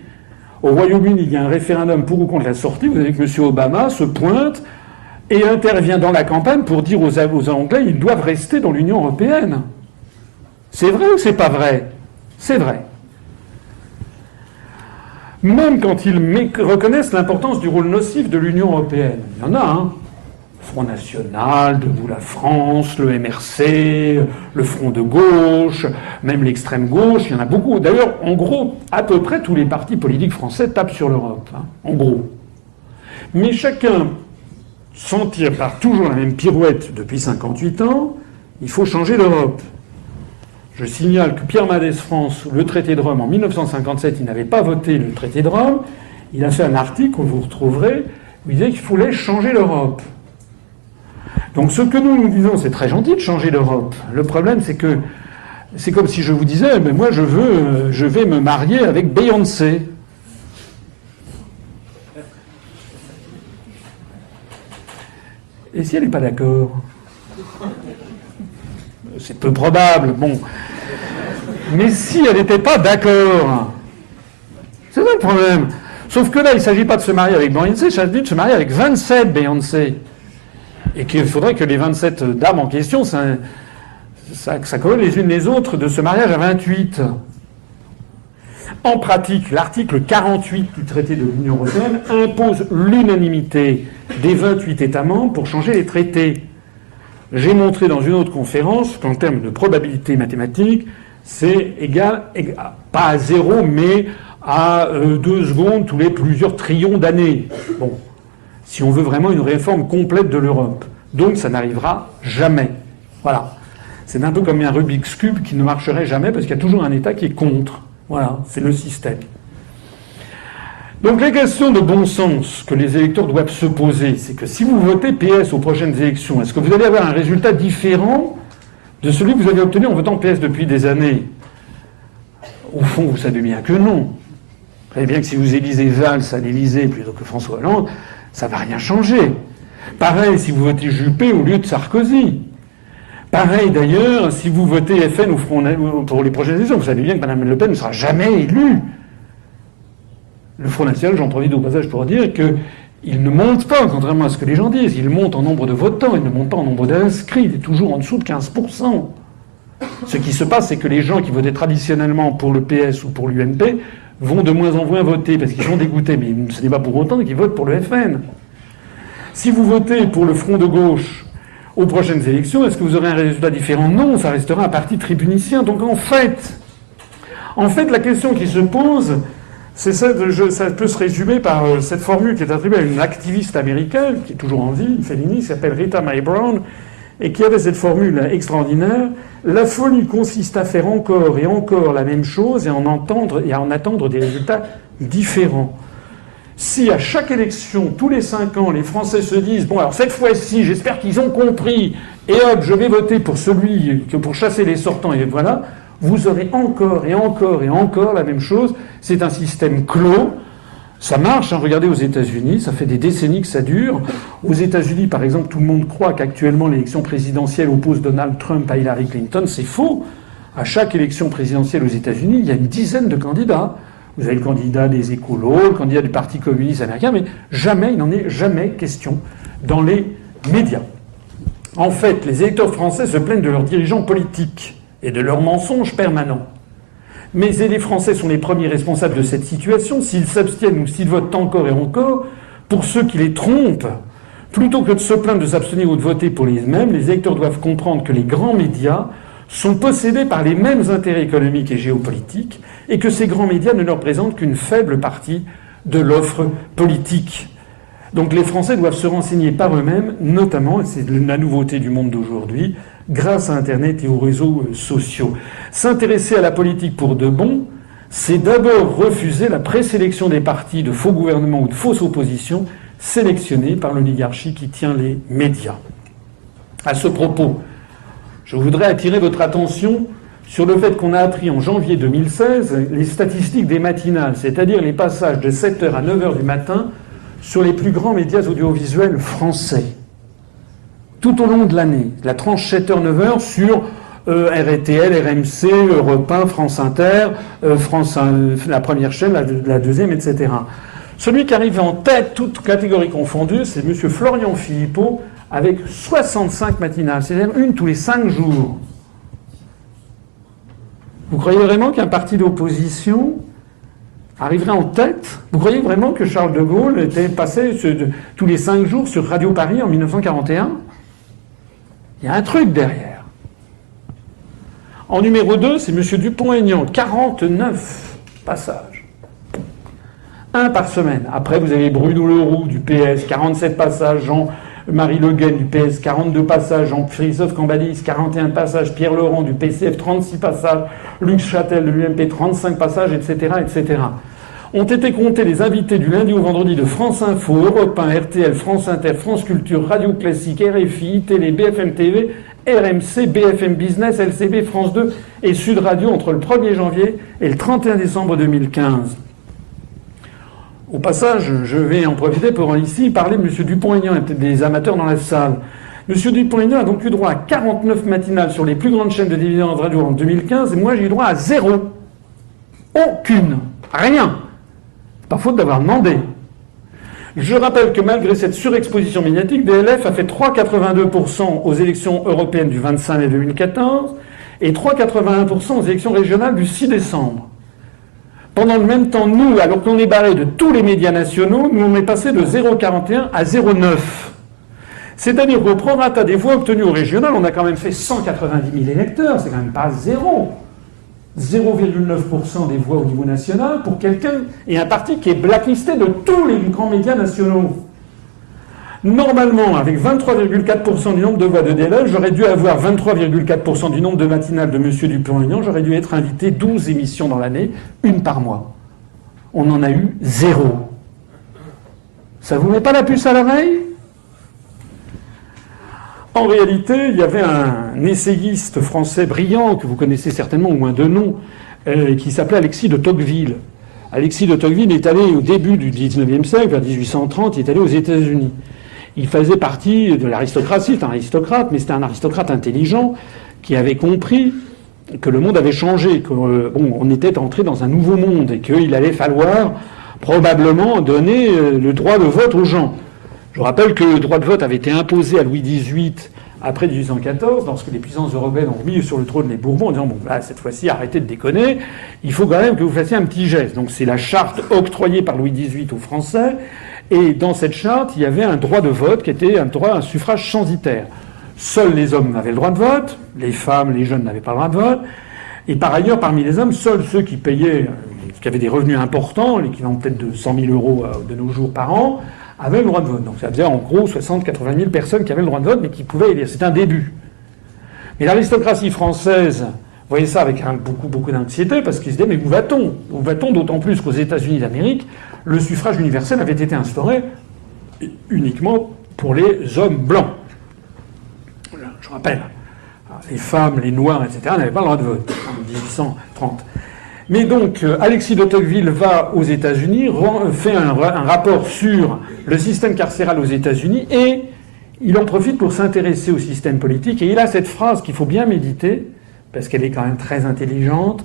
Au Royaume-Uni, il y a un référendum pour ou contre la sortie. Vous avez que M. Obama se pointe et intervient dans la campagne pour dire aux Anglais qu'ils doivent rester dans l'Union européenne. C'est vrai ou c'est pas vrai? C'est vrai. Même quand ils reconnaissent l'importance du rôle nocif de l'Union européenne. Il y en a, hein. Front National, Debout la France, le MRC, le Front de gauche, même l'extrême gauche, il y en a beaucoup. D'ailleurs, en gros, à peu près tous les partis politiques français tapent sur l'Europe, hein, en gros. Mais chacun s'en tire par toujours la même pirouette depuis 58 ans, il faut changer l'Europe. Je signale que Pierre Mendès France, le traité de Rome, en 1957, il n'avait pas voté le traité de Rome. Il a fait un article, que vous retrouverez, où il disait qu'il fallait changer l'Europe. Donc ce que nous disons, c'est très gentil de changer l'Europe. Le problème, c'est que c'est comme si je vous disais, mais moi je vais me marier avec Beyoncé. Et si elle n'est pas d'accord? C'est peu probable, bon. Mais si elle n'était pas d'accord, c'est ça le problème. Sauf que là, il ne s'agit pas de se marier avec Beyoncé, il s'agit de se marier avec 27 Beyoncé. Et qu'il faudrait que les 27 dames en question, ça colle les unes les autres de ce mariage à 28. En pratique, l'article 48 du traité de l'Union européenne impose l'unanimité des 28 États membres pour changer les traités. J'ai montré dans une autre conférence qu'en termes de probabilité mathématique, c'est égal, pas à 0, mais à 2 secondes tous les plusieurs trillions d'années. Bon, si on veut vraiment une réforme complète de l'Europe. Donc ça n'arrivera jamais. Voilà. C'est un peu comme un Rubik's Cube qui ne marcherait jamais parce qu'il y a toujours un État qui est contre. Voilà, c'est le système. Donc les questions de bon sens que les électeurs doivent se poser, c'est que si vous votez PS aux prochaines élections, est-ce que vous allez avoir un résultat différent de celui que vous avez obtenu en votant PS depuis des années? Au fond, vous savez bien que non. Vous savez bien que si vous élisez Valls à l'Élysée plutôt que François Hollande, ça ne va rien changer. Pareil si vous votez Juppé au lieu de Sarkozy. Pareil d'ailleurs si vous votez FN pour les prochaines élections. Vous savez bien que Mme Le Pen ne sera jamais élue. Le Front National, j'en profite au passage pour dire qu'il ne monte pas, contrairement à ce que les gens disent. Il monte en nombre de votants, il ne monte pas en nombre d'inscrits. Il est toujours en dessous de 15%. Ce qui se passe, c'est que les gens qui votaient traditionnellement pour le PS ou pour l'UMP vont de moins en moins voter parce qu'ils sont dégoûtés. Mais ce n'est pas pour autant qu'ils votent pour le FN. Si vous votez pour le Front de gauche aux prochaines élections, est-ce que vous aurez un résultat différent? Non, ça restera un parti tribunicien. Donc en fait, En fait, la question qui se pose, c'est ça peut se résumer par cette formule qui est attribuée à une activiste américaine, qui est toujours en vie, une féministe, qui s'appelle Rita Mae Brown, et qui avait cette formule extraordinaire. La folie consiste à faire encore et encore la même chose et à en attendre des résultats différents. Si à chaque élection, tous les 5 ans, les Français se disent « Bon, alors cette fois-ci, j'espère qu'ils ont compris, et hop, je vais voter pour celui pour chasser les sortants, et voilà », vous aurez encore et encore et encore la même chose. C'est un système clos. Ça marche, hein. Regardez aux États-Unis, ça fait des décennies que ça dure. Aux États-Unis, par exemple, tout le monde croit qu'actuellement l'élection présidentielle oppose Donald Trump à Hillary Clinton. C'est faux. À chaque élection présidentielle aux États-Unis, il y a une dizaine de candidats. Vous avez le candidat des écolos, le candidat du Parti communiste américain, mais jamais, il n'en est jamais question dans les médias. En fait, les électeurs français se plaignent de leurs dirigeants politiques et de leurs mensonges permanents. Mais les Français sont les premiers responsables de cette situation. S'ils s'abstiennent ou s'ils votent encore et encore, pour ceux qui les trompent, plutôt que de se plaindre de s'abstenir ou de voter pour les mêmes, les électeurs doivent comprendre que les grands médias sont possédés par les mêmes intérêts économiques et géopolitiques et que ces grands médias ne leur présentent qu'une faible partie de l'offre politique. Donc les Français doivent se renseigner par eux-mêmes, notamment, et c'est la nouveauté du monde d'aujourd'hui, grâce à Internet et aux réseaux sociaux. S'intéresser à la politique pour de bon, c'est d'abord refuser la présélection des partis de faux gouvernements ou de fausses oppositions sélectionnés par l'oligarchie qui tient les médias. À ce propos, je voudrais attirer votre attention sur le fait qu'on a appris en janvier 2016 les statistiques des matinales, c'est-à-dire les passages de 7h à 9h du matin sur les plus grands médias audiovisuels français. Tout au long de l'année, la tranche 7h-9h sur RTL, RMC, Europe 1, France Inter, la première chaîne, la deuxième, etc. Celui qui arrive en tête, toutes catégories confondues, c'est M. Florian Philippot, avec 65 matinales, c'est-à-dire une tous les 5 jours. Vous croyez vraiment qu'un parti d'opposition arriverait en tête? Vous croyez vraiment que Charles de Gaulle était passé tous les 5 jours sur Radio Paris en 1941? Il y a un truc derrière. En numéro 2, c'est M. Dupont-Aignan, 49 passages. Un par semaine. Après, vous avez Bruno Leroux du PS, 47 passages. Jean-Marie Le Guen du PS, 42 passages. Jean-Christophe Cambadis, 41 passages. Pierre Laurent du PCF, 36 passages. Luc Châtel de l'UMP, 35 passages, etc., etc. Ont été comptés les invités du lundi au vendredi de France Info, Europe 1, RTL, France Inter, France Culture, Radio Classique, RFI, Télé, BFM TV, RMC, BFM Business, LCB, France 2 et Sud Radio entre le 1er janvier et le 31 décembre 2015. Au passage, je vais en profiter pour ici parler de M. Dupont-Aignan et peut-être des amateurs dans la salle. M. Dupont-Aignan a donc eu droit à 49 matinales sur les plus grandes chaînes de télévision de radio en 2015 et moi j'ai eu droit à 0. Aucune. Rien. Pas faute d'avoir demandé. Je rappelle que malgré cette surexposition médiatique, DLF a fait 3,82% aux élections européennes du 25 mai 2014 et 3,81% aux élections régionales du 6 décembre. Pendant le même temps, nous, alors qu'on est barré de tous les médias nationaux, nous on est passé de 0,41 à 0,9. C'est-à-dire qu'au prorata des voix obtenues au régional, on a quand même fait 190 000 électeurs, c'est quand même pas zéro. 0,9% des voix au niveau national pour quelqu'un et un parti qui est blacklisté de tous les grands médias nationaux. Normalement, avec 23,4% du nombre de voix de DLF, j'aurais dû avoir 23,4% du nombre de matinales de M. Dupont-Aignan, j'aurais dû être invité 12 émissions dans l'année, une par mois. On en a eu 0. Ça vous met pas la puce à l'oreille ? En réalité, il y avait un essayiste français brillant, que vous connaissez certainement, au moins de nom, qui s'appelait Alexis de Tocqueville. Alexis de Tocqueville est allé au début du XIXe siècle, vers 1830, il est allé aux États-Unis. Il faisait partie de l'aristocratie, c'est un aristocrate, mais c'était un aristocrate intelligent qui avait compris que le monde avait changé, qu'on était entré dans un nouveau monde et qu'il allait falloir probablement donner le droit de vote aux gens. Je rappelle que le droit de vote avait été imposé à Louis XVIII après 1814, lorsque les puissances européennes ont mis sur le trône les Bourbons en disant « Bon, là, cette fois-ci, arrêtez de déconner, il faut quand même que vous fassiez un petit geste. » Donc c'est la charte octroyée par Louis XVIII aux Français, et dans cette charte, il y avait un droit de vote qui était un suffrage censitaire. Seuls les hommes avaient le droit de vote, les femmes, les jeunes n'avaient pas le droit de vote, Et par ailleurs, parmi les hommes, seuls ceux qui payaient, qui avaient des revenus importants, l'équivalent peut-être de 100 000 euros de nos jours par an, avaient le droit de vote. Donc ça faisait en gros 60-80 000 personnes qui avaient le droit de vote, mais qui pouvaient élire. C'est un début. Mais l'aristocratie française voyait ça avec beaucoup d'anxiété, parce qu'ils se disaient, mais où va-t-on? Où va-t-on? D'autant plus qu'aux États-Unis d'Amérique, le suffrage universel avait été instauré uniquement pour les hommes blancs. Je rappelle, les femmes, les noirs, etc. n'avaient pas le droit de vote en 1830. Mais donc, Alexis de Tocqueville va aux États-Unis, fait un rapport sur le système carcéral aux États-Unis, et il en profite pour s'intéresser au système politique. Et il a cette phrase qu'il faut bien méditer, parce qu'elle est quand même très intelligente,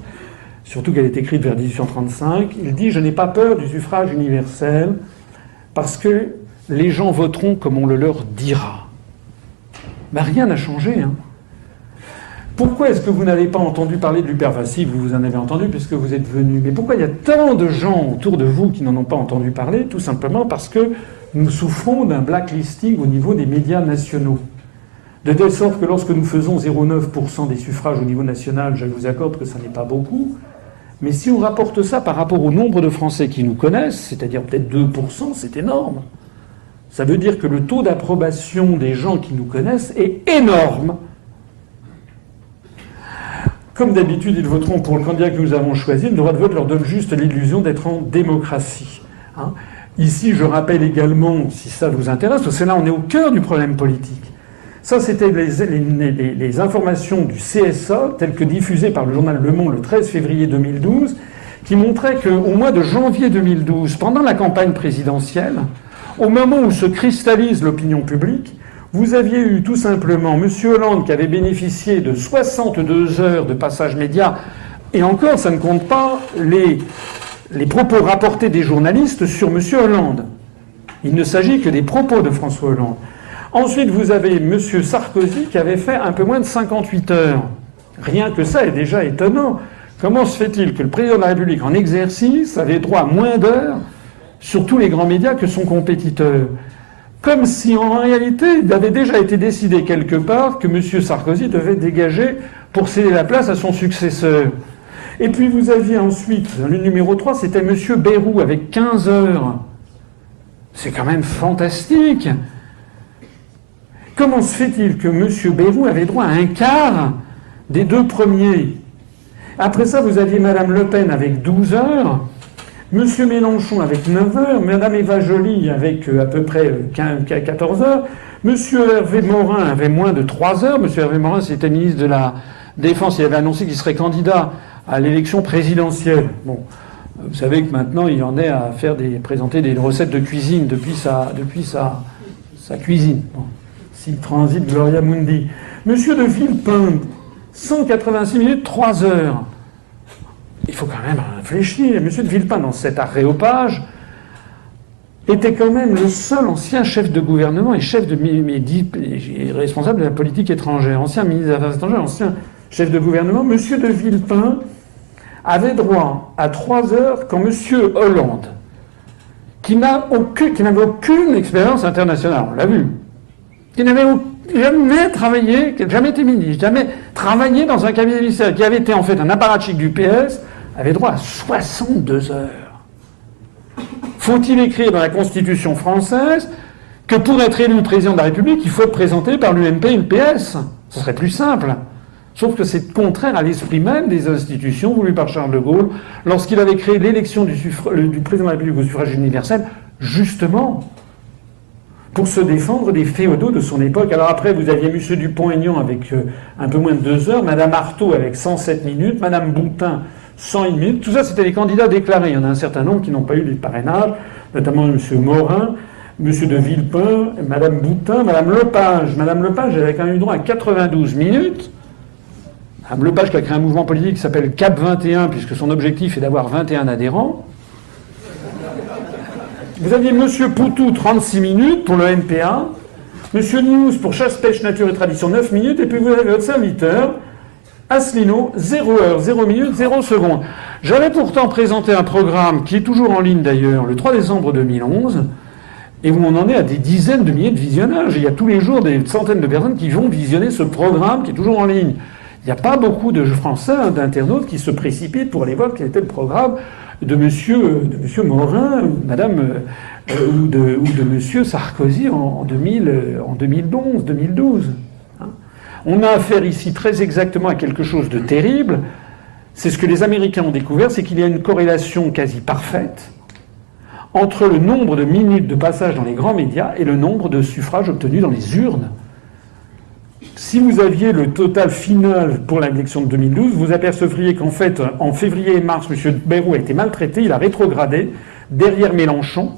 surtout qu'elle est écrite vers 1835. Il dit « Je n'ai pas peur du suffrage universel, parce que les gens voteront comme on le leur dira. » Ben, rien n'a changé, hein. Pourquoi est-ce que vous n'avez pas entendu parler de l'hypervasif? Vous en avez entendu puisque vous êtes venu. Mais pourquoi il y a tant de gens autour de vous qui n'en ont pas entendu parler? Tout simplement parce que nous souffrons d'un blacklisting au niveau des médias nationaux. De telle sorte que lorsque nous faisons 0,9% des suffrages au niveau national, je vous accorde que ça n'est pas beaucoup, mais si on rapporte ça par rapport au nombre de Français qui nous connaissent, c'est-à-dire peut-être 2%, c'est énorme. Ça veut dire que le taux d'approbation des gens qui nous connaissent est énorme. Comme d'habitude, ils voteront pour le candidat que nous avons choisi. Le droit de vote leur donne juste l'illusion d'être en démocratie. Hein. Ici, je rappelle également, si ça vous intéresse, parce que là, on est au cœur du problème politique. Ça, c'était les informations du CSA, telles que diffusées par le journal Le Monde le 13 février 2012, qui montraient qu'au mois de janvier 2012, pendant la campagne présidentielle, au moment où se cristallise l'opinion publique, vous aviez eu tout simplement M. Hollande qui avait bénéficié de 62 heures de passage média, et encore, ça ne compte pas les propos rapportés des journalistes sur M. Hollande. Il ne s'agit que des propos de François Hollande. Ensuite, vous avez M. Sarkozy qui avait fait un peu moins de 58 heures. Rien que ça est déjà étonnant. Comment se fait-il que le président de la République en exercice avait droit à moins d'heures sur tous les grands médias que son compétiteur? Comme si, en réalité, il avait déjà été décidé quelque part que M. Sarkozy devait dégager pour céder la place à son successeur. Et puis vous aviez ensuite, le numéro 3, c'était M. Bayrou avec 15 heures. C'est quand même fantastique. Comment se fait-il que M. Bayrou avait droit à un quart des deux premiers? Après ça, vous aviez Mme Le Pen avec 12 heures. M. Mélenchon avec 9 heures, Mme Eva Joly avec à peu près 14 heures, M. Hervé Morin avait moins de 3 heures. M. Hervé Morin, c'était ministre de la Défense, il avait annoncé qu'il serait candidat à l'élection présidentielle. Bon, vous savez que maintenant, il en est à présenter des recettes de cuisine depuis sa cuisine. Bon, s'il transite Gloria Mundi. M. de Villepin, 186 minutes, 3 heures. Il faut quand même réfléchir. M. de Villepin, dans cet aréopage, était quand même le seul ancien chef de gouvernement et responsable de la politique étrangère. Ancien ministre des Affaires étrangères, ancien chef de gouvernement. M. de Villepin avait droit à 3 heures quand M. Hollande, qui n'avait aucune expérience internationale, on l'a vu, qui n'avait jamais travaillé, qui n'a jamais été ministre, jamais travaillé dans un cabinet ministériel, qui avait été en fait un apparatchik du PS, avait droit à 62 heures. Faut-il écrire dans la Constitution française que pour être élu président de la République, il faut être présenté par l'UMP et le PS? Ce serait plus simple. Sauf que c'est contraire à l'esprit même des institutions voulues par Charles de Gaulle lorsqu'il avait créé l'élection du président de la République au suffrage universel, justement pour se défendre des féodaux de son époque. Alors après, vous aviez M. Dupont-Aignan avec un peu moins de 2 heures, Mme Artaud avec 107 minutes, Mme Boutin 101 minutes. Tout ça, c'était les candidats déclarés. Il y en a un certain nombre qui n'ont pas eu les parrainages, notamment M. Morin, M. de Villepin, Mme Boutin, Mme Lepage. Mme Lepage avait quand même eu droit à 92 minutes. Mme Lepage qui a créé un mouvement politique qui s'appelle CAP 21, puisque son objectif est d'avoir 21 adhérents. Vous aviez M. Poutou, 36 minutes pour le NPA. M. News pour Chasse, Pêche, Nature et Tradition, 9 minutes. Et puis vous avez votre serviteur, Asselineau, 0 heure, 0 minute, 0 seconde. J'avais pourtant présenté un programme qui est toujours en ligne d'ailleurs, le 3 décembre 2011, et où on en est à des dizaines de milliers de visionnages. Il y a tous les jours des centaines de personnes qui vont visionner ce programme qui est toujours en ligne. Il n'y a pas beaucoup de Français, d'internautes, qui se précipitent pour aller voir quel était le programme de monsieur Morin, ou de monsieur Sarkozy en 2011, 2012. On a affaire ici très exactement à quelque chose de terrible. C'est ce que les Américains ont découvert, c'est qu'il y a une corrélation quasi parfaite entre le nombre de minutes de passage dans les grands médias et le nombre de suffrages obtenus dans les urnes. Si vous aviez le total final pour l'élection de 2012, vous apercevriez qu'en fait, en février et mars, M. Bayrou a été maltraité, il a rétrogradé derrière Mélenchon,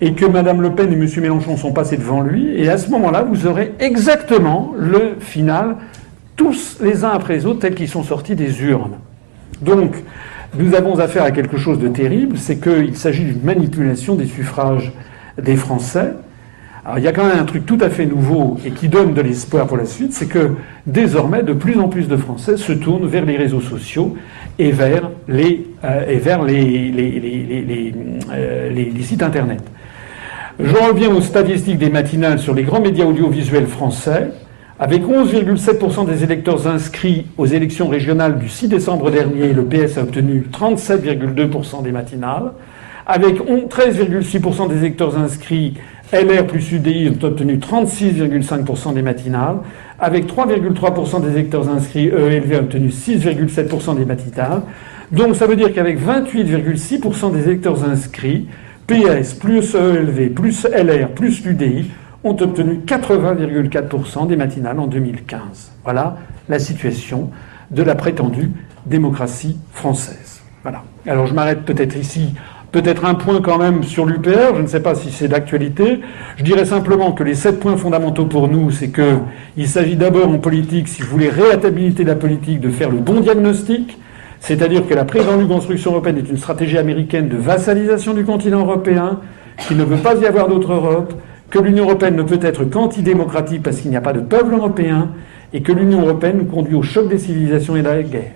et que Mme Le Pen et M. Mélenchon sont passés devant lui, et à ce moment-là, vous aurez exactement le final, tous les uns après les autres, tels qu'ils sont sortis des urnes. Donc, nous avons affaire à quelque chose de terrible, c'est qu'il s'agit d'une manipulation des suffrages des Français. Alors, il y a quand même un truc tout à fait nouveau et qui donne de l'espoir pour la suite, c'est que désormais, de plus en plus de Français se tournent vers les réseaux sociaux et vers les sites Internet. Je reviens aux statistiques des matinales sur les grands médias audiovisuels français. Avec 11,7% des électeurs inscrits aux élections régionales du 6 décembre dernier, le PS a obtenu 37,2% des matinales. Avec 13,6% des électeurs inscrits, LR plus UDI ont obtenu 36,5% des matinales. Avec 3,3% des électeurs inscrits, EELV a obtenu 6,7% des matinales. Donc ça veut dire qu'avec 28,6% des électeurs inscrits, PS plus EELV plus LR plus l'UDI ont obtenu 80,4% des matinales en 2015. Voilà la situation de la prétendue démocratie française. Voilà. Alors je m'arrête peut-être ici. Peut-être un point quand même sur l'UPR, je ne sais pas si c'est d'actualité. Je dirais simplement que les 7 points fondamentaux pour nous, c'est qu'il s'agit d'abord en politique, si vous voulez réhabiliter la politique, de faire le bon diagnostic, c'est-à-dire que la prétendue construction européenne est une stratégie américaine de vassalisation du continent européen, qu'il ne veut pas y avoir d'autre Europe, que l'Union européenne ne peut être qu'antidémocratique parce qu'il n'y a pas de peuple européen, et que l'Union européenne nous conduit au choc des civilisations et de la guerre.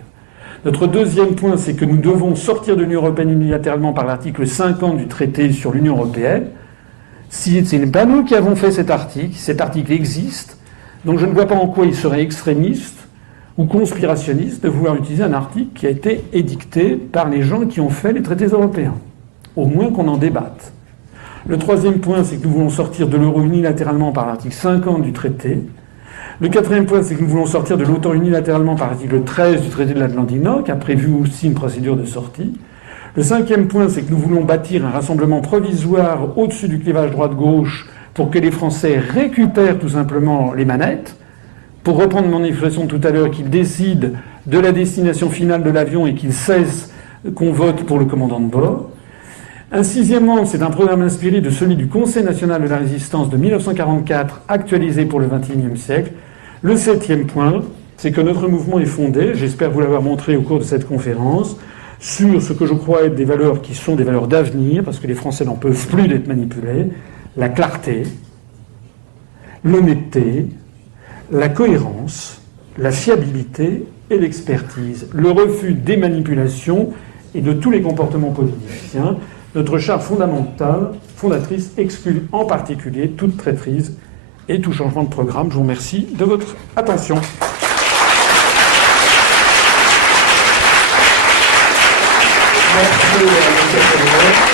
Notre deuxième point, c'est que nous devons sortir de l'Union européenne unilatéralement par l'article 50 du traité sur l'Union européenne. Si ce n'est pas nous qui avons fait cet article existe, donc je ne vois pas en quoi il serait extrémiste ou conspirationniste de vouloir utiliser un article qui a été édicté par les gens qui ont fait les traités européens. Au moins qu'on en débatte. Le troisième point, c'est que nous voulons sortir de l'euro unilatéralement par l'article 50 du traité. Le quatrième point, c'est que nous voulons sortir de l'OTAN unilatéralement par l'article 13 du traité de l'Atlantique Nord, qui a prévu aussi une procédure de sortie. Le cinquième point, c'est que nous voulons bâtir un rassemblement provisoire au-dessus du clivage droite-gauche pour que les Français récupèrent tout simplement les manettes. Pour reprendre mon expression tout à l'heure, qu'ils décident de la destination finale de l'avion et qu'ils cessent qu'on vote pour le commandant de bord. Un sixièmement, c'est un programme inspiré de celui du Conseil national de la résistance de 1944, actualisé pour le XXIe siècle. Le septième point, c'est que notre mouvement est fondé, j'espère vous l'avoir montré au cours de cette conférence, sur ce que je crois être des valeurs qui sont des valeurs d'avenir, parce que les Français n'en peuvent plus d'être manipulés, la clarté, l'honnêteté, la cohérence, la fiabilité et l'expertise, le refus des manipulations et de tous les comportements politiciens. Notre charte fondatrice exclut en particulier toute traîtrise et tout changement de programme. Je vous remercie de votre attention. Merci,